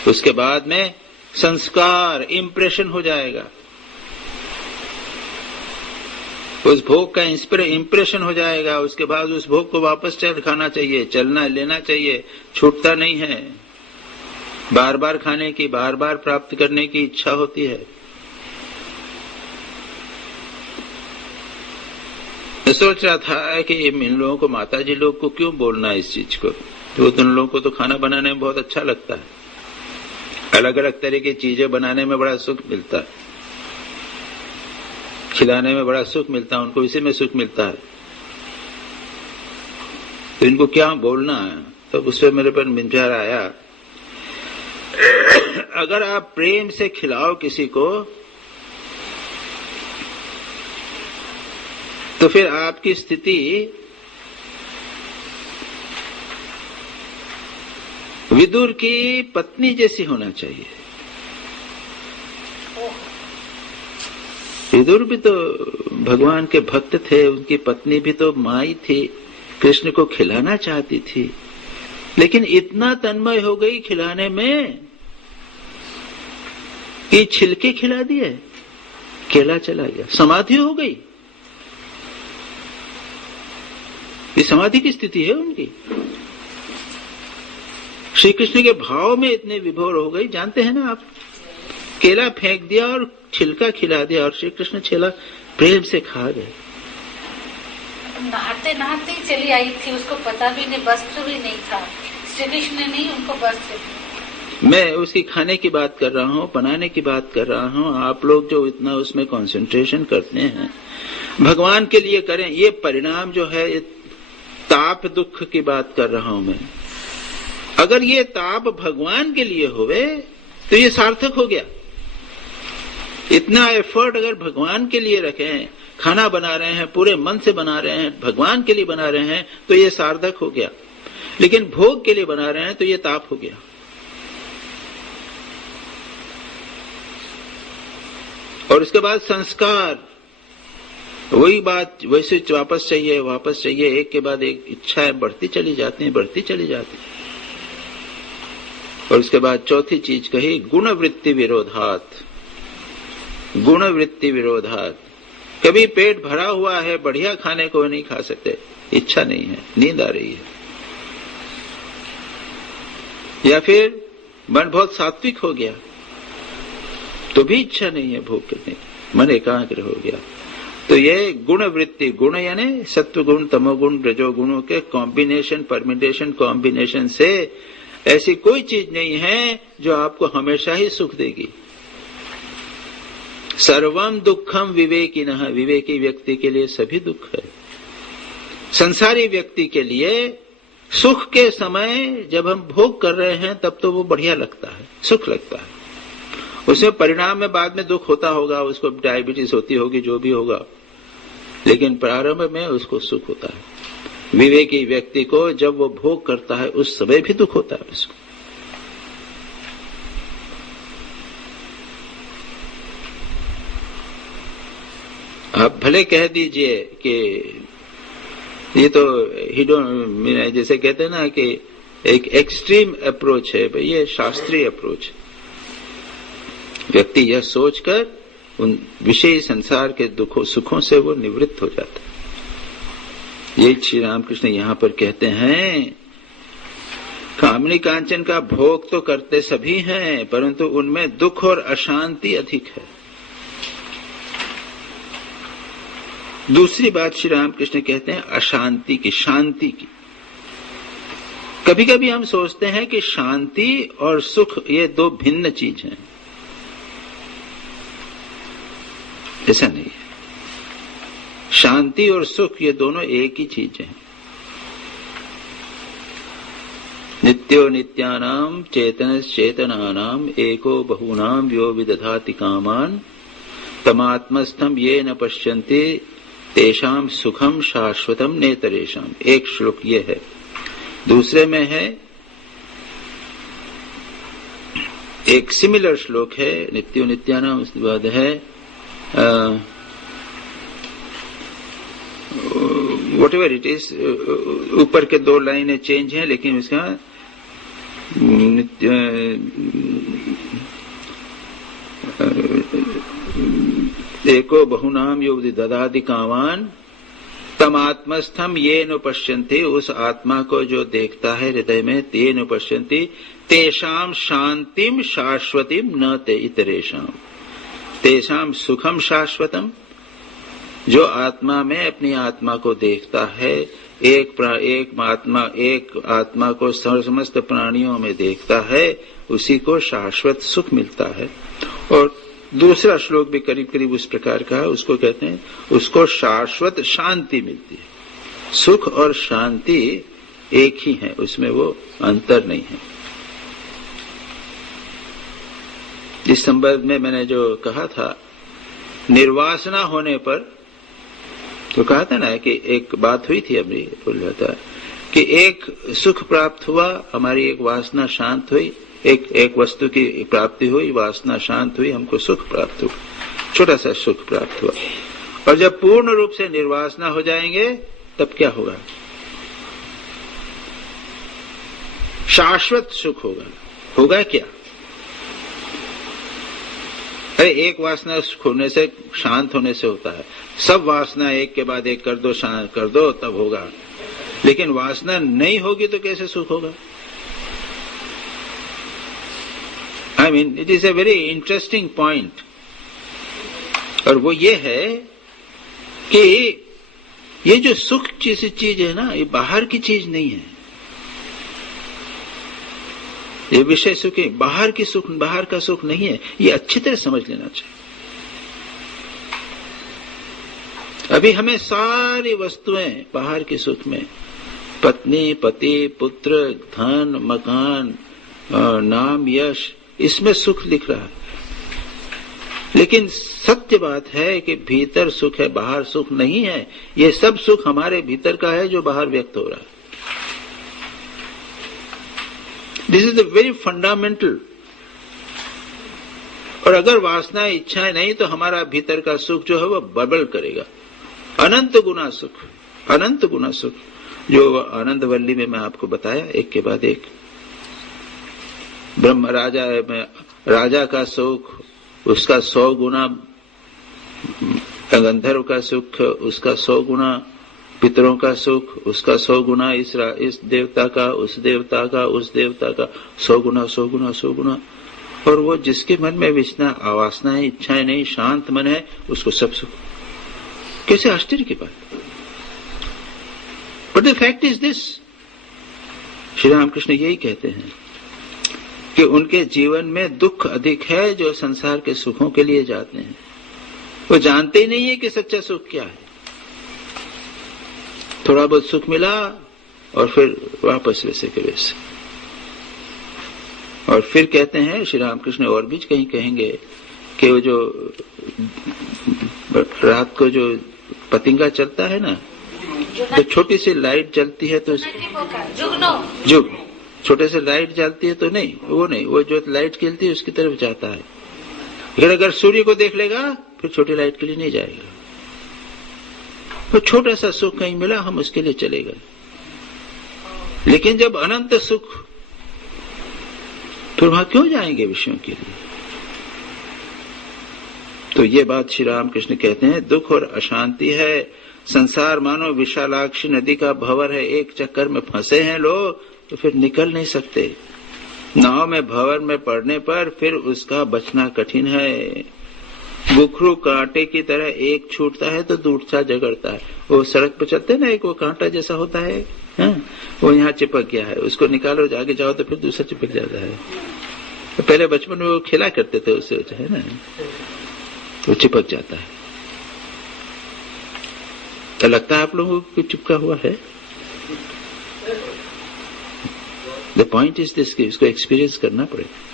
उसके बाद में संस्कार, इंप्रेशन हो जाएगा, उस भोग का इंप्रेशन हो जाएगा। उसके बाद उस भोग को वापस खाना चाहिए, चलना लेना चाहिए, छूटता नहीं है। बार बार खाने की, बार बार प्राप्त करने की इच्छा होती है। मैं सोच रहा था कि इन लोगों को, माताजी लोग को क्यों बोलना है इस चीज को, तो उन लोगों को तो खाना बनाने में बहुत अच्छा लगता है, अलग अलग तरह की चीजें बनाने में बड़ा सुख मिलता है, खिलाने में बड़ा सुख मिलता है, उनको इसी में सुख मिलता है। तो इनको क्या बोलना है। तो उस पर मेरे पर विचार आया, अगर आप प्रेम से खिलाओ किसी को, तो फिर आपकी स्थिति विदुर की पत्नी जैसी होना चाहिए। विदुर भी तो भगवान के भक्त थे, उनकी पत्नी भी तो माई थी, कृष्ण को खिलाना चाहती थी, लेकिन इतना तन्मय हो गई खिलाने में कि छिलके खिला दिए, केला चला गया, समाधि हो गई। ये समाधि की स्थिति है उनकी। श्री कृष्ण के भाव में इतने विभोर हो गई। जानते हैं ना आप, केला फेंक दिया और छिलका खिला दिया, और श्री कृष्ण छिला प्रेम से खा गए। नहाते नहाते ही चली आई थी, उसको पता भी नहीं, वस्त्र भी नहीं था। श्री कृष्ण ने नहीं उनको वस्त्र दिया। मैं उसकी खाने की बात कर रहा हूँ, बनाने की बात कर रहा हूँ। आप लोग जो इतना उसमें कंसंट्रेशन करते हैं, भगवान के लिए करें। ये परिणाम जो है, ये ताप दुख की बात कर रहा हूं मैं। अगर ये ताप भगवान के लिए होवे तो ये सार्थक हो गया। इतना एफर्ट अगर भगवान के लिए रखें, खाना बना रहे हैं, पूरे मन से बना रहे हैं, भगवान के लिए बना रहे हैं, तो ये सार्थक हो गया। लेकिन भोग के लिए बना रहे हैं तो ये ताप हो गया। और उसके बाद संस्कार, वही बात वैसे वापस चाहिए, एक के बाद एक इच्छाएं बढ़ती चली जाती हैं। और उसके बाद चौथी चीज कही गुणवृत्ति विरोधात। कभी पेट भरा हुआ है, बढ़िया खाने को नहीं खा सकते, इच्छा नहीं है, नींद आ रही है, या फिर मन बहुत सात्विक हो गया तो भी इच्छा नहीं है भोग करने की, मन एकाग्र हो गया। तो ये गुणवृत्ति, गुण यानी सत्व गुण, तमोगुण, रजोगुणों के कॉम्बिनेशन, परमिटेशन कॉम्बिनेशन से ऐसी कोई चीज नहीं है जो आपको हमेशा ही सुख देगी। सर्वम दुखम विवेकिनः, विवेकी व्यक्ति के लिए सभी दुख है। संसारी व्यक्ति के लिए सुख के समय जब हम भोग कर रहे हैं तब तो वो बढ़िया लगता है, सुख लगता है। उसमें परिणाम में बाद में दुख होता होगा, उसको डायबिटीज होती होगी, जो भी होगा, लेकिन प्रारंभ में उसको सुख होता है। विवेकी व्यक्ति को जब वो भोग करता है उस समय भी दुख होता है उसको। आप भले कह दीजिए कि ये तो जैसे कहते हैं ना कि एक एक्सट्रीम अप्रोच है, भाई ये शास्त्रीय अप्रोच। व्यक्ति यह सोचकर उन विषय संसार के दुखों सुखों से वो निवृत्त हो जाता है। ये श्री रामकृष्ण यहाँ पर कहते हैं, कामनी कांचन का भोग तो करते सभी हैं, परंतु उनमें दुख और अशांति अधिक है। दूसरी बात श्री रामकृष्ण कहते हैं अशांति की, शांति की। कभी कभी हम सोचते हैं कि शांति और सुख ये दो भिन्न चीज हैं, ऐसा नहीं है। शांति और सुख ये दोनों एक ही चीज है। नित्यो नित्यानाम चेतनश्चेतनानाम एको बहूनाम यो विदधाति कामान तमात्मस्थम ये न पश्यन्ति तेषाम सुखम शाश्वतम नेतरेषाम। एक श्लोक ये है। दूसरे में है एक सिमिलर श्लोक है, नित्यो नित्यानाम, उसके बाद है वट एवर इट इज, ऊपर के दो लाइनें चेंज हैं लेकिन उसका एको बहुनाम यो ददाति कामान तम आत्मस्थम ये नु पश्यन्ति, उस आत्मा को जो देखता है हृदय में, ते नु पश्यन्ति तेषाम शांतिम शाश्वतीम न ते इतरेषाम। तेषाम सुखम शाश्वतम, जो आत्मा में अपनी आत्मा को देखता है, एक आत्मा को समस्त प्राणियों में देखता है, उसी को शाश्वत सुख मिलता है। और दूसरा श्लोक भी करीब करीब उस प्रकार का है, उसको कहते हैं उसको शाश्वत शांति मिलती है। सुख और शांति एक ही है, उसमें वो अंतर नहीं है। इस संबंध में मैंने जो कहा था, निर्वासना होने पर तो कहा था ना कि एक बात हुई थी, अभी भूल जाता कि एक सुख प्राप्त हुआ, हमारी एक वासना शांत हुई, एक वस्तु की प्राप्ति हुई, वासना शांत हुई, हमको सुख प्राप्त हुआ, छोटा सा सुख प्राप्त हुआ। और जब पूर्ण रूप से निर्वासना हो जाएंगे तब क्या होगा? शाश्वत सुख होगा क्या? अरे एक वासना खोने से, शांत होने से होता है। सब वासना एक के बाद एक कर दो, शांत कर दो, तब होगा। लेकिन वासना नहीं होगी तो कैसे सुख होगा? I mean, it is a very interesting point. और वो ये है कि ये जो सुख जैसी चीज है ना, ये बाहर की चीज नहीं है। ये विषय सुख है, बाहर का सुख नहीं है। ये अच्छी तरह समझ लेना चाहिए। अभी हमें सारी वस्तुएं बाहर के सुख में, पत्नी, पति, पुत्र, धन, मकान, नाम, यश, इसमें सुख लिख रहा है। लेकिन सत्य बात है कि भीतर सुख है, बाहर सुख नहीं है। ये सब सुख हमारे भीतर का है जो बाहर व्यक्त हो रहा है। This is the very fundamental. और अगर वासना इच्छाएं नहीं तो हमारा भीतर का सुख जो है वो बबल करेगा, अनंत गुना सुख, अनंत गुना सुख, जो आनंद वल्ली में मैं आपको बताया एक के बाद एक। ब्रह्म राजा में राजा का सुख, उसका 100 गुना, गंधर्व का सुख उसका 100 गुना, पितरों का सुख उसका 100 गुना, इस देवता का, उस देवता का, उस देवता का 100 गुना, 100 गुना, 100 गुना। और वो जिसके मन में वासनाएं, इच्छाएं नहीं, शांत मन है, उसको सब सुख। कैसे आश्चर्य की बात। But the fact is this, Shri Ramakrishna यही कहते हैं कि उनके जीवन में दुख अधिक है जो संसार के सुखों के लिए जाते हैं। वो जानते ही नहीं है कि सच्चा सुख क्या है। थोड़ा बहुत सुख मिला और फिर वापस वैसे के वैसे। और फिर कहते हैं श्री रामकृष्ण, और भी कहीं कहेंगे कि वो जो रात को जो पतंगा चलता है ना, तो छोटी सी लाइट जलती है तो जुग, छोटे से लाइट जलती है तो नहीं, वो जो लाइट जलती है उसकी तरफ जाता है। लेकिन अगर सूर्य को देख लेगा फिर छोटी लाइट के लिए नहीं जाएगा। तो छोटा सा सुख कहीं मिला, हम उसके लिए चले गए। लेकिन जब अनंत सुख, फिर वहां क्यों जाएंगे विषयों के लिए। तो ये बात श्री रामकृष्ण कहते हैं, दुख और अशांति है। संसार मानो विशालाक्षी नदी का भंवर है, एक चक्कर में फंसे हैं लोग तो फिर निकल नहीं सकते। नाव में भंवर में पड़ने पर फिर उसका बचना कठिन है। बुखरू कांटे की तरह एक छूटता है तो दूसरा जगड़ता है। वो सड़क पर चलते हैं ना, एक वो कांटा जैसा होता है, वो यहाँ चिपक गया है, उसको निकालो, आगे जाओ तो फिर दूसरा चिपक जाता है। तो पहले बचपन में वो खेला करते थे उससे, है ना, वो चिपक जाता है। तो लगता है आप लोगों को चिपका हुआ है। द पॉइंट इज दिस, इसको एक्सपीरियंस करना पड़ेगा।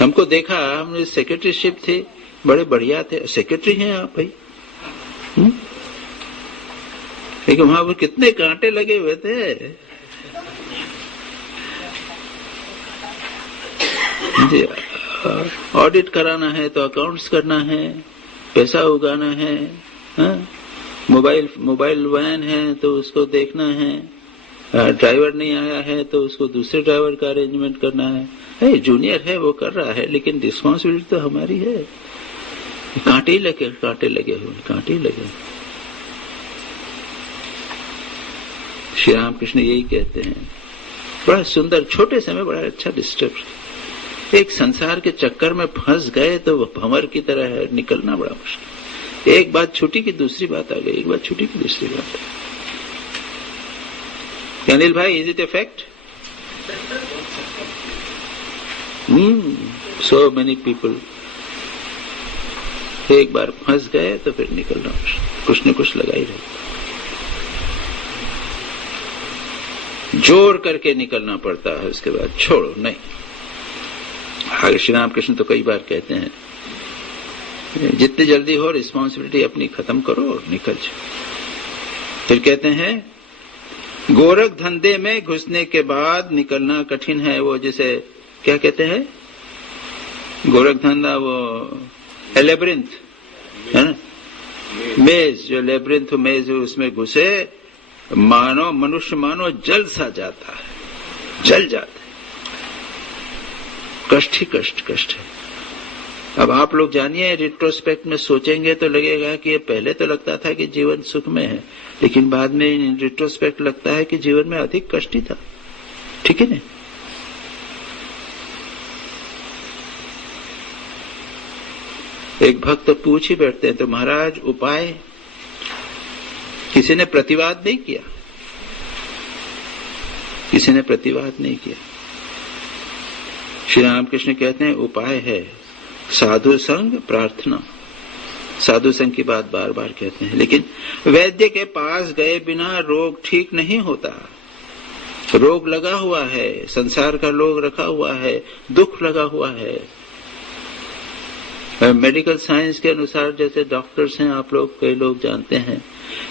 हमको देखा, हमने सेक्रेटरीशिप थे, बड़े बढ़िया थे, सेक्रेटरी हैं आप भाई, लेकिन वहां पर कितने कांटे लगे हुए थे। ऑडिट कराना है तो अकाउंट्स करना है, पैसा उगाना है, मोबाइल वैन है तो उसको देखना है, ड्राइवर नहीं आया है तो उसको दूसरे ड्राइवर का अरेंजमेंट करना है। जूनियर है वो कर रहा है, लेकिन रिस्पॉन्सिबिलिटी तो हमारी है। कांटे लगे हुए, कांटे लगे। श्री रामकृष्ण यही कहते हैं, बड़ा सुंदर, छोटे समय बड़ा अच्छा डिस्टर्ब। एक संसार के चक्कर में फंस गए तो भंवर की तरह है, निकलना बड़ा मुश्किल। एक बात छूटी की दूसरी बात आ गई, एक बात छूटी की दूसरी बात। अनिल भाई, is it a fact? So many people एक बार फंस गए तो फिर निकलना कुछ न कुछ लगा ही रहता, जोर करके निकलना पड़ता है, उसके बाद छोड़ो नहीं। आगे श्री रामकृष्ण तो कई बार कहते हैं, जितनी जल्दी हो रिस्पॉन्सिबिलिटी अपनी खत्म करो और निकल जाओ। फिर कहते हैं, गोरख धंधे में घुसने के बाद निकलना कठिन है। वो जिसे क्या कहते हैं, गोरख धंधा, वो लेब्रिंथ है ना, मेज, जो लेब्रिंथ मेज, उसमें घुसे मानो मनुष्य मानो जल सा जाता है, जल जाता है। कष्ट ही कष्ट है। अब आप लोग जानिए, रिट्रोस्पेक्ट में सोचेंगे तो लगेगा कि पहले तो लगता था कि जीवन सुख में है, लेकिन बाद में रिट्रोस्पेक्ट लगता है कि जीवन में अधिक कष्ट ही था। ठीक है ना? एक भक्त तो पूछ ही बैठते हैं, तो महाराज उपाय? किसी ने प्रतिवाद नहीं किया, किसी ने प्रतिवाद नहीं किया। श्री रामकृष्ण कहते हैं, उपाय है साधु संग, प्रार्थना। साधु संग की बात बार बार कहते हैं, लेकिन वैद्य के पास गए बिना रोग ठीक नहीं होता। रोग लगा हुआ है, संसार का रोग रखा हुआ है, दुख लगा हुआ है। मेडिकल साइंस के अनुसार, जैसे डॉक्टर्स हैं आप लोग, कई लोग जानते हैं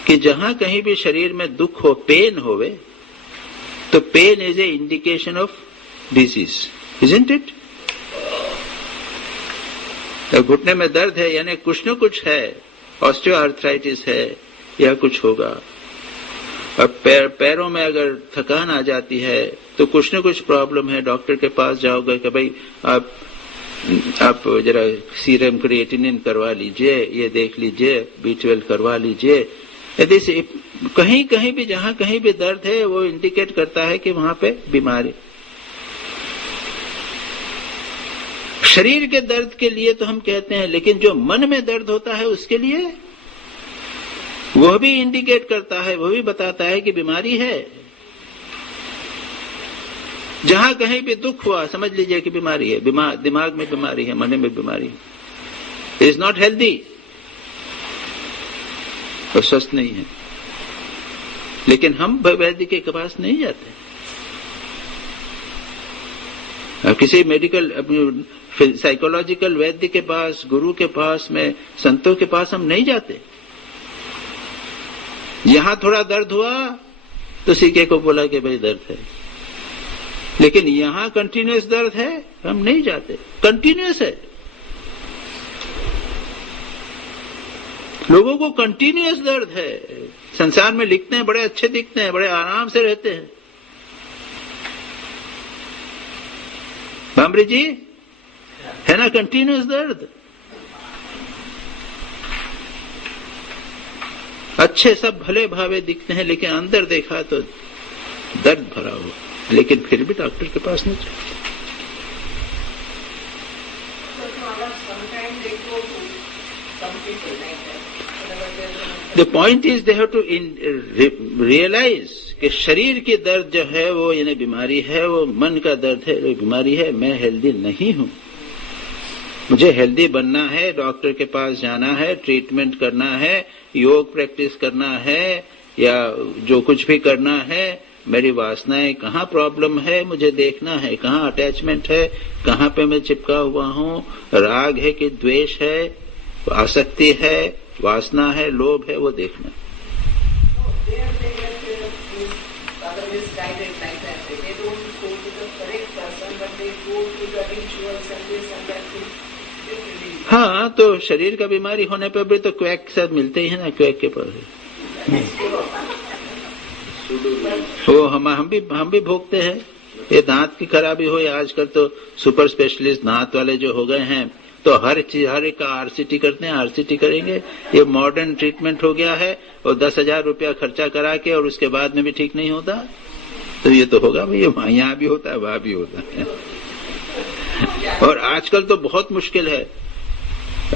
कि जहां कहीं भी शरीर में दुख हो, पेन होवे, तो pain is a indication of disease, isn't it? घुटने में दर्द है यानी कुछ न कुछ है, ऑस्टियोआर्थराइटिस है या कुछ होगा। और पैरों में अगर थकान आ जाती है तो कुछ न कुछ प्रॉब्लम है। डॉक्टर के पास जाओगे कि भाई आप जरा सीरम क्रिएटिनिन करवा लीजिए, ये देख लीजिए, B12 करवा लीजिए। यदि कहीं कहीं भी जहां कहीं भी दर्द है वो इंडिकेट करता है कि वहां पे बीमारी। शरीर के दर्द के लिए तो हम कहते हैं, लेकिन जो मन में दर्द होता है उसके लिए वह भी इंडिकेट करता है, वह भी बताता है कि बीमारी है। जहां कहीं भी दुख हुआ समझ लीजिए कि बीमारी है, दिमाग में बीमारी है, मन में बीमारी है, इज नॉट हेल्दी, तो स्वस्थ नहीं है। लेकिन हम वैद्य के पास नहीं जाते। अब किसी मेडिकल साइकोलॉजिकल वैद्य के पास, गुरु के पास में, संतों के पास हम नहीं जाते। यहां थोड़ा दर्द हुआ तो सीके को बोला कि भाई दर्द है, लेकिन यहां कंटिन्यूअस दर्द है, हम नहीं जाते। कंटिन्यूअस है, लोगों को कंटिन्यूअस दर्द है। संसार में लिखते हैं, बड़े अच्छे दिखते हैं, बड़े आराम से रहते हैं। भामरी जी है ना कंटिन्यूअस दर्द, अच्छे सब भले भावे दिखते हैं, लेकिन अंदर देखा तो दर्द भरा हो, लेकिन फिर भी डॉक्टर के पास नहीं जाते। The point is they have to realize कि शरीर की दर्द जो है वो यानी बीमारी है, वो मन का दर्द है वो बीमारी है। मैं हेल्दी नहीं हूं, मुझे हेल्दी बनना है, डॉक्टर के पास जाना है, ट्रीटमेंट करना है, योग प्रैक्टिस करना है या जो कुछ भी करना है। मेरी वासनाएं कहाँ प्रॉब्लम है मुझे देखना है, कहाँ अटैचमेंट है, कहाँ पे मैं चिपका हुआ हूँ, राग है कि द्वेष है, आसक्ति है, वासना है, लोभ है, वो देखना। हाँ, तो शरीर का बीमारी होने पर भी तो क्वैक के साथ मिलते ही है ना, क्वैक के पास वो हम भी भोगते हैं। ये दांत की खराबी हो, आजकल तो सुपर स्पेशलिस्ट दांत वाले जो हो गए हैं, तो हर एक का आरसीटी करते हैं, आरसीटी करेंगे। ये मॉडर्न ट्रीटमेंट हो गया है, और 10,000 रुपया खर्चा करा के और उसके बाद में भी ठीक नहीं होता, तो ये तो होगा भाई, यहाँ भी होता है वहां भी होता है। और आजकल तो बहुत मुश्किल है।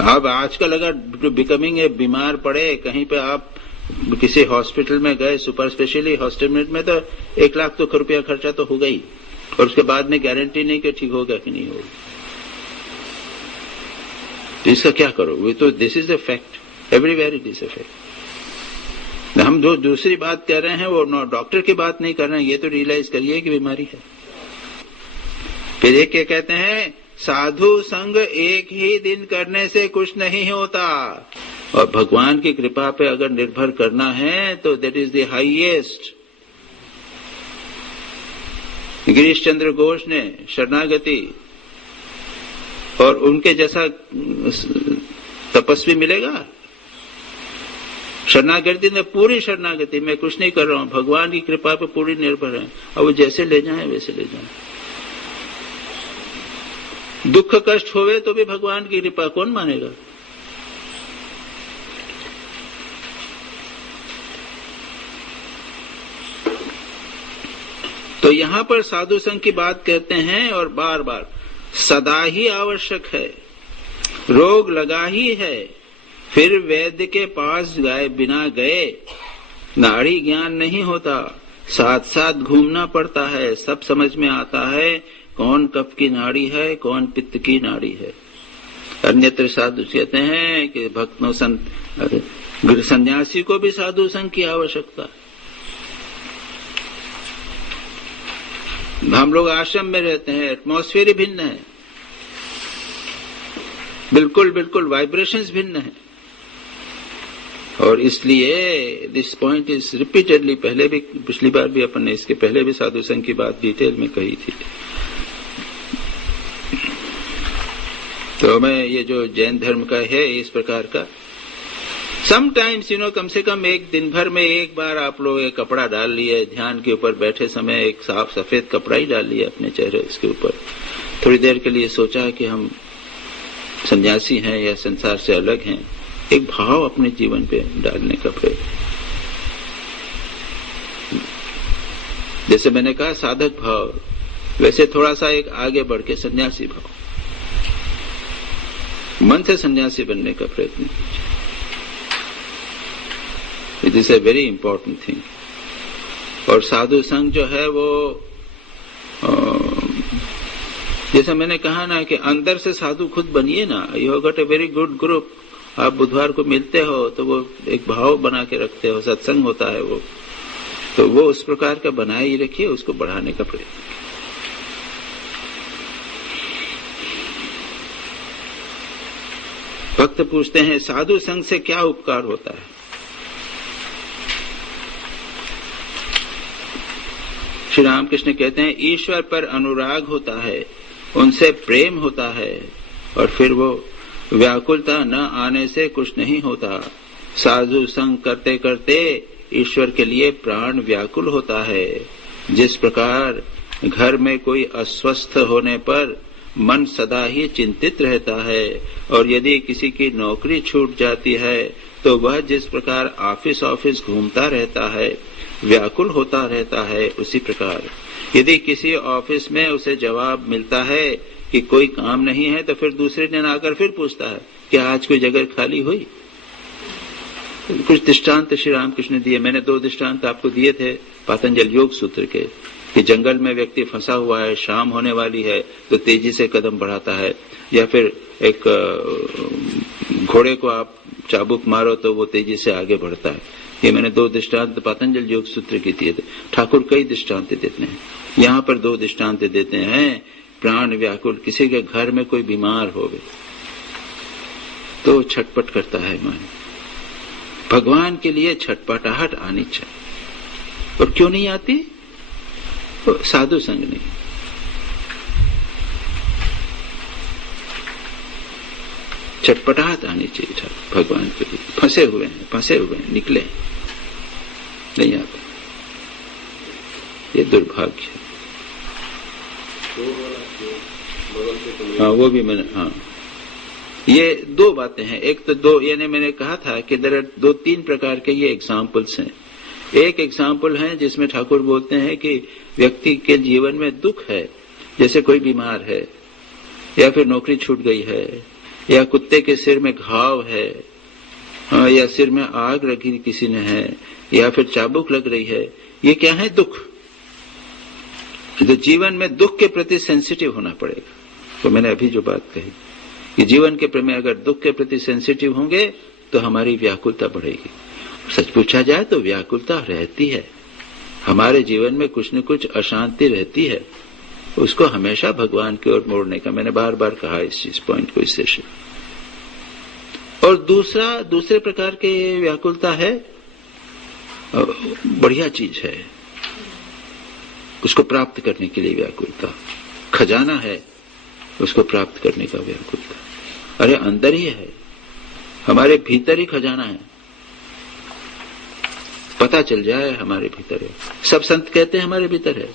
अब आजकल अगर बिकमिंग ए बीमार पड़े, कहीं पे आप किसी हॉस्पिटल में गए, सुपर स्पेशली हॉस्पिटल में, तो 1 लाख तो रुपया खर्चा तो होगा ही, और उसके बाद में गारंटी नहीं कि ठीक होगा कि नहीं होगा। तो इसका क्या करो? वो तो this is a fact, everywhere it is a fact. हम जो दूसरी बात कह रहे हैं वो डॉक्टर की बात नहीं कर रहे हैं, ये तो रियलाइज करिए कि बीमारी है। फिर एक क्या कहते हैं, साधु संग एक ही दिन करने से कुछ नहीं होता, और भगवान की कृपा पे अगर निर्भर करना है तो that is the highest. Girish Chandra Ghosh ने शरणागति, और उनके जैसा तपस्वी मिलेगा? शरणागति ने पूरी शरणागति, मैं कुछ नहीं कर रहा हूं, भगवान की कृपा पे पूरी निर्भर है, और वो जैसे ले जाए वैसे ले जाए। दुख कष्ट होवे तो भी भगवान की कृपा कौन मानेगा? तो यहां पर साधु संघ की बात कहते हैं, और बार बार सदा ही आवश्यक है। रोग लगा ही है, फिर वैद्य के पास बिना गए नाड़ी ज्ञान नहीं होता, साथ साथ घूमना पड़ता है, सब समझ में आता है कौन कफ की नाड़ी है, कौन पित्त की नाड़ी है। अन्यत्र साधु कहते हैं कि भक्तों सन्यासी को भी साधु संघ की आवश्यकता। हम लोग आश्रम में रहते हैं, एटमॉस्फेयर ही भिन्न है, बिल्कुल वाइब्रेशंस भिन्न है, और इसलिए दिस पॉइंट इज रिपीटेडली, पहले भी, पिछली बार भी अपन ने इसके पहले भी साधु संघ की बात डिटेल में कही थी। तो मैं ये जो जैन धर्म का है इस प्रकार का समटाइम्स कम से कम एक दिन भर में एक बार आप लोग एक कपड़ा डाल लिए, ध्यान के ऊपर बैठे समय एक साफ सफेद कपड़ा ही डाल लिया अपने चेहरे इसके ऊपर, थोड़ी देर के लिए सोचा कि हम सन्यासी हैं या संसार से अलग हैं, एक भाव अपने जीवन पे डालने का प्रयत्न। जैसे मैंने कहा साधक भाव, वैसे थोड़ा सा एक आगे बढ़ के सन्यासी भाव, मन से सन्यासी बनने का प्रयत्न कीजिए। It is a very important thing. और साधु संघ जो है वो जैसा मैंने कहा ना कि अंदर से साधु खुद बनिए ना। You got a very good group, आप बुधवार को मिलते हो तो वो एक भाव बना के रखते हो, सत्संग होता है वो, तो वो उस प्रकार का बनाए ही रखिए, उसको बढ़ाने का प्रयत्न। भक्त पूछते हैं साधु संघ से क्या उपकार होता है? श्री रामकृष्ण कहते हैं ईश्वर पर अनुराग होता है, उनसे प्रेम होता है, और फिर वो व्याकुलता न आने से कुछ नहीं होता। साधु संग करते करते ईश्वर के लिए प्राण व्याकुल होता है। जिस प्रकार घर में कोई अस्वस्थ होने पर मन सदा ही चिंतित रहता है, और यदि किसी की नौकरी छूट जाती है तो वह जिस प्रकार ऑफिस घूमता रहता है, व्याकुल होता रहता है, उसी प्रकार यदि किसी ऑफिस में उसे जवाब मिलता है कि कोई काम नहीं है, तो फिर दूसरे दिन आकर फिर पूछता है कि आज कोई जगह खाली हुई। कुछ दृष्टांत श्री रामकृष्ण दिए, मैंने 2 दृष्टांत आपको दिए थे पातंजल योग सूत्र के, कि जंगल में व्यक्ति फंसा हुआ है, शाम होने वाली है तो तेजी से कदम बढ़ाता है, या फिर एक घोड़े को आप चाबुक मारो तो वो तेजी से आगे बढ़ता है। ये मैंने 2 दृष्टांत पातंजल योग सूत्र के दिए थे। ठाकुर कई दृष्टांत देते हैं, यहाँ पर 2 दृष्टांत देते हैं। प्राण व्याकुल, किसी के घर में कोई बीमार हो गए तो छटपट करता है मन, भगवान के लिए छटपटाहट आनी चाहिए। और क्यों नहीं आती? साधु संग नहीं। छटपटाहट आनी चाहिए भगवान के लिए। फंसे हुए हैं, निकले नहीं आते, ये दुर्भाग्य है। हाँ, वो भी मैंने, हाँ, ये 2 बातें हैं। एक तो 2 यानी मैंने कहा था कि 2-3 प्रकार के ये एग्जाम्पल्स हैं। एक एग्जाम्पल है जिसमें ठाकुर बोलते हैं कि व्यक्ति के जीवन में दुख है, जैसे कोई बीमार है, या फिर नौकरी छूट गई है, या कुत्ते के सिर में घाव है, या सिर में आग लगी किसी ने है, या फिर चाबुक लग रही है। ये क्या है? दुख। तो जीवन में दुख के प्रति सेंसिटिव होना पड़ेगा। तो मैंने अभी जो बात कही कि जीवन के प्रति अगर दुख के प्रति सेंसिटिव होंगे तो हमारी व्याकुलता बढ़ेगी। सच पूछा जाए तो व्याकुलता रहती है, हमारे जीवन में कुछ न कुछ अशांति रहती है, उसको हमेशा भगवान की ओर मोड़ने का मैंने बार बार कहा इस पॉइंट को, इस सेशन। और दूसरे प्रकार के व्याकुलता है, बढ़िया चीज है, उसको प्राप्त करने के लिए व्याकुलता, खजाना है, उसको प्राप्त करने का व्याकुलता। अरे अंदर ही है, हमारे भीतर ही खजाना है, पता चल जाए हमारे भीतर है। सब संत कहते हैं हमारे भीतर है,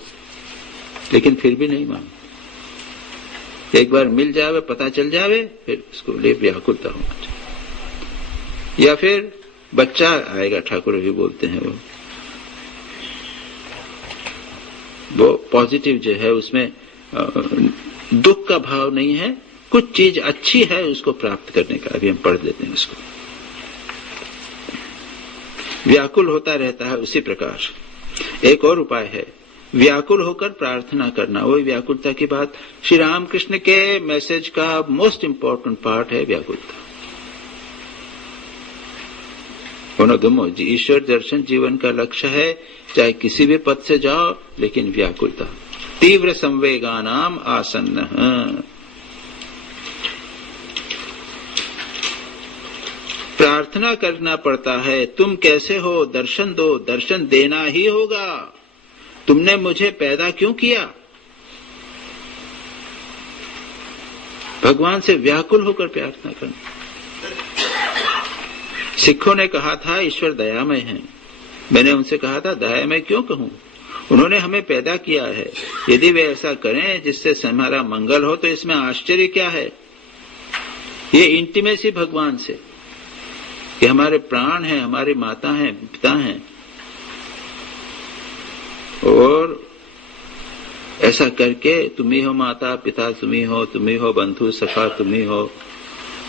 लेकिन फिर भी नहीं मानते। एक बार मिल जावे, पता चल जावे, फिर उसको लिए व्याकुलता होना चाहिए। या फिर बच्चा आएगा, ठाकुर भी बोलते हैं, वो पॉजिटिव जो है उसमें दुख का भाव नहीं है, कुछ चीज अच्छी है उसको प्राप्त करने का। अभी हम पढ़ देते हैं उसको। व्याकुल होता रहता है, उसी प्रकार एक और उपाय है, व्याकुल होकर प्रार्थना करना। वही व्याकुलता की बात श्री रामकृष्ण के मैसेज का मोस्ट इंपॉर्टेंट पार्ट है, व्याकुलता। ईश्वर दर्शन जीवन का लक्ष्य है, चाहे किसी भी पद से जाओ, लेकिन व्याकुलता। तीव्र संवेगानाम आसन्न, प्रार्थना करना पड़ता है। तुम कैसे हो, दर्शन दो, दर्शन देना ही होगा। तुमने मुझे पैदा क्यों किया? भगवान से व्याकुल होकर प्रार्थना करना। सिखों ने कहा था ईश्वर दयामय है। मैंने उनसे कहा था दयामय क्यों कहूं? उन्होंने हमें पैदा किया है, यदि वे ऐसा करें जिससे हमारा मंगल हो तो इसमें आश्चर्य क्या है? ये इंटीमेसी भगवान से कि हमारे प्राण हैं, हमारी माता हैं, पिता हैं, और ऐसा करके तुम ही हो माता पिता, तुम ही हो बंधु सखा, तुम ही हो,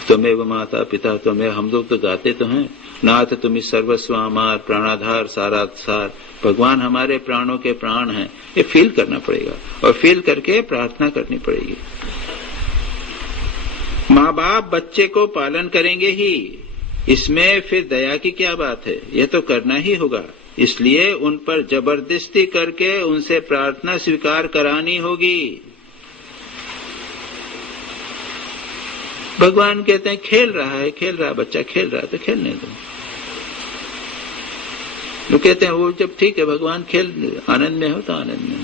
तुम्हें वो माता पिता तुम्हें। हम लोग तो गाते तो हैं, नाथ तुम्हें सर्वस्व हमार, प्राणाधार सारा सार। भगवान हमारे प्राणों के प्राण हैं। ये फील करना पड़ेगा और फील करके प्रार्थना करनी पड़ेगी। माँ बाप बच्चे को पालन करेंगे ही, इसमें फिर दया की क्या बात है? यह तो करना ही होगा। इसलिए उन पर जबरदस्ती करके उनसे प्रार्थना स्वीकार करानी होगी। भगवान कहते हैं खेल रहा है बच्चा, खेल रहा है तो खेलने दो। वो कहते हैं वो जब ठीक है भगवान खेल आनंद में हो तो आनंद में हो।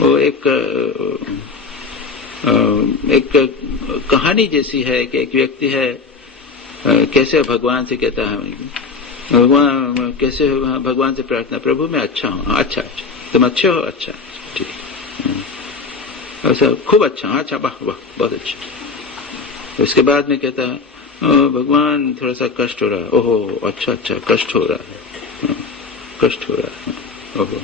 वो एक कहानी जैसी है कि एक व्यक्ति है, कैसे भगवान से कहता है, भगवान कैसे भगवान से प्रार्थना, प्रभु मैं अच्छा हूँ। अच्छा तुम अच्छे हो, अच्छा ठीक, ऐसा खूब अच्छा, अच्छा वाह वाह बहुत अच्छा। उसके बाद में कहता है भगवान थोड़ा सा कष्ट हो रहा है। ओहो अच्छा कष्ट हो रहा है, कष्ट हो रहा है, ओहो।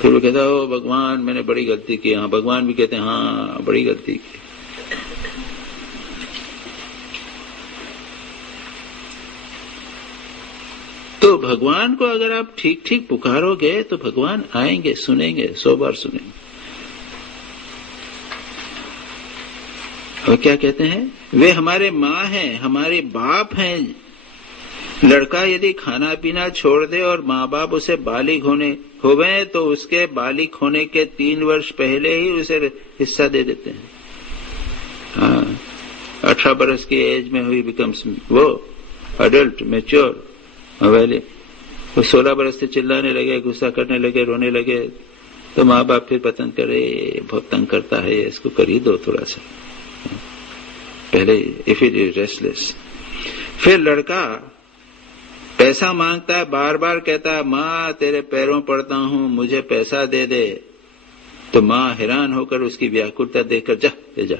फिर वो कहता है ओ भगवान मैंने बड़ी गलती की। हाँ भगवान भी कहते हैं हाँ बड़ी गलती की। तो भगवान को अगर आप ठीक ठीक पुकारोगे तो भगवान आएंगे, सुनेंगे, 100 बार सुनेंगे। और क्या कहते हैं, वे हमारे माँ हैं, हमारे बाप हैं। लड़का यदि खाना पीना छोड़ दे और माँ बाप उसे बालिग होवे तो उसके बालिग होने के 3 वर्ष पहले ही उसे हिस्सा दे देते हैं। हाँ 18 बरस की एज में हुई बिकम्स वो अडल्ट मैच्योर। पहले वो 16 बरस से चिल्लाने लगे, गुस्सा करने लगे, रोने लगे, तो माँ बाप फिर पसंद करे बहुत तंग करता है, इसको कर ही दो थोड़ा सा पहले, इफ इट इज रेस्टलेस। फिर लड़का पैसा मांगता है, बार बार कहता है माँ तेरे पैरों पड़ता हूँ मुझे पैसा दे दे। तो माँ हैरान होकर उसकी व्याकुलता देखकर जा ले जा,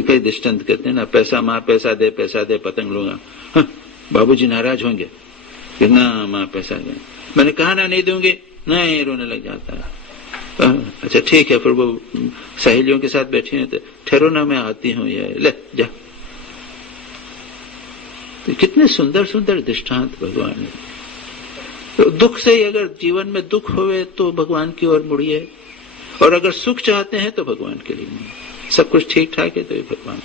कई दृष्टांत कहते हैं ना, पैसा माँ पैसा दे पतंग लूंगा। हाँ, बाबूजी नाराज होंगे कि ना माँ पैसा दे, मैंने कहा ना नहीं दूंगी, नहीं, रोने लग जाता है। अच्छा ठीक है, फिर वो सहेलियों के साथ बैठी है तो ठहरो ना मैं आती हूँ, ये ले जा। तो कितने सुंदर सुंदर दृष्टांत भगवान ने। तो दुख से अगर जीवन में दुख होवे तो भगवान की ओर मुड़िए, और अगर सुख चाहते हैं तो भगवान के लिए मुड़िए। सब कुछ ठीक ठाक है तो ये भगवान।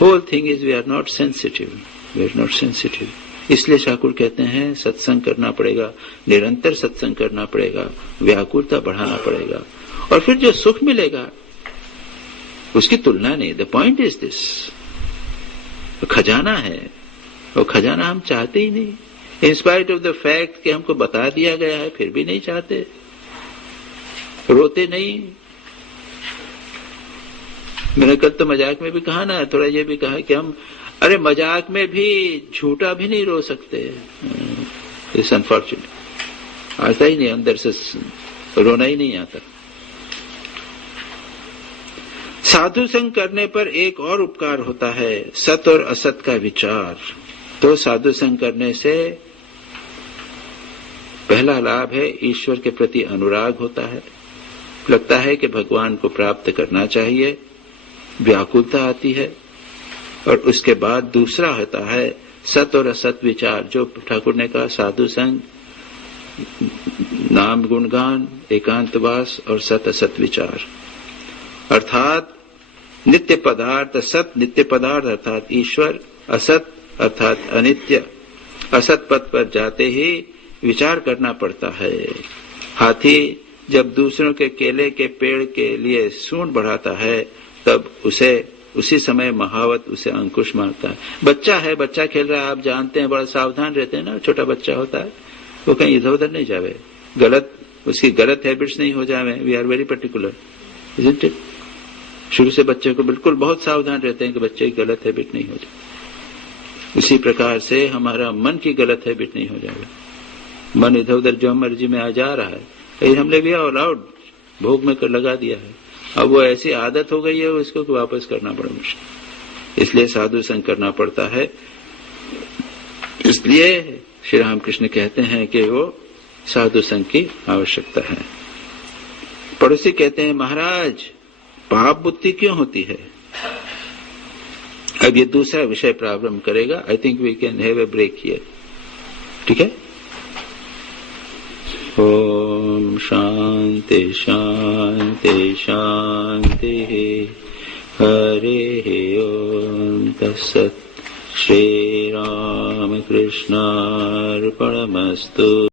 Whole thing is we are not sensitive, we are not sensitive. इसलिए ठाकुर कहते हैं सत्संग करना पड़ेगा, निरंतर सत्संग करना पड़ेगा, व्याकुलता बढ़ाना पड़ेगा, और फिर जो सुख मिलेगा उसकी तुलना नहीं। द पॉइंट इज दिस, खजाना है, और खजाना हम चाहते ही नहीं, in spite of the fact कि हमको बता दिया गया है, फिर भी नहीं चाहते, रोते नहीं। मैंने कल तो मजाक में भी कहा ना, थोड़ा ये भी कहा कि हम अरे मजाक में भी झूठा भी नहीं रो सकते। इट्स अनफॉर्चुनेट, आता ही नहीं, अंदर से रोना ही नहीं आता। साधु संग करने पर एक और उपकार होता है, सत और असत का विचार। तो साधु संग करने से पहला लाभ है ईश्वर के प्रति अनुराग होता है, लगता है कि भगवान को प्राप्त करना चाहिए, व्याकुलता आती है। और उसके बाद दूसरा होता है सत और असत विचार, जो ठाकुर ने कहा साधु संग, नाम गुणगान, एकांतवास और सत असत विचार। अर्थात नित्य पदार्थ, सत नित्य पदार्थ अर्थात ईश्वर, असत अर्थात अनित्य। असत पथ पर जाते ही विचार करना पड़ता है। हाथी जब दूसरों के केले के पेड़ के लिए सूंड बढ़ाता है तब उसी समय महावत उसे अंकुश मारता है। बच्चा है, बच्चा खेल रहा है, आप जानते हैं, बड़ा सावधान रहते हैं ना, छोटा बच्चा होता है, वो कहीं इधर उधर नहीं जावे, उसकी गलत हैबिट्स नहीं हो जावे। We are very particular, isn't it? शुरू से बच्चे को बिल्कुल बहुत सावधान रहते हैं कि बच्चे की गलत हैबिट नहीं हो जाए। उसी प्रकार से हमारा मन की गलत हैबिट नहीं हो जाएगा। मन इधर उधर जो मर्जी में आ जा रहा है, कहीं हमने भी ऑल आउट भोग में कर लगा दिया है, अब वो ऐसी आदत हो गई है उसको वापस करना बड़ा मुश्किल, इसलिए साधु संग करना पड़ता है। इसलिए श्री रामकृष्ण कहते हैं कि वो साधु संग की आवश्यकता है। पड़ोसी कहते हैं महाराज पाप बुद्धि क्यों होती है? अब ये दूसरा विषय प्रारंभ करेगा। I think we can have a break here, ठीक है। ओम शांति शांति शांति। हरे ओम तत्सत्। श्री राम कृष्णार्पणमस्तु।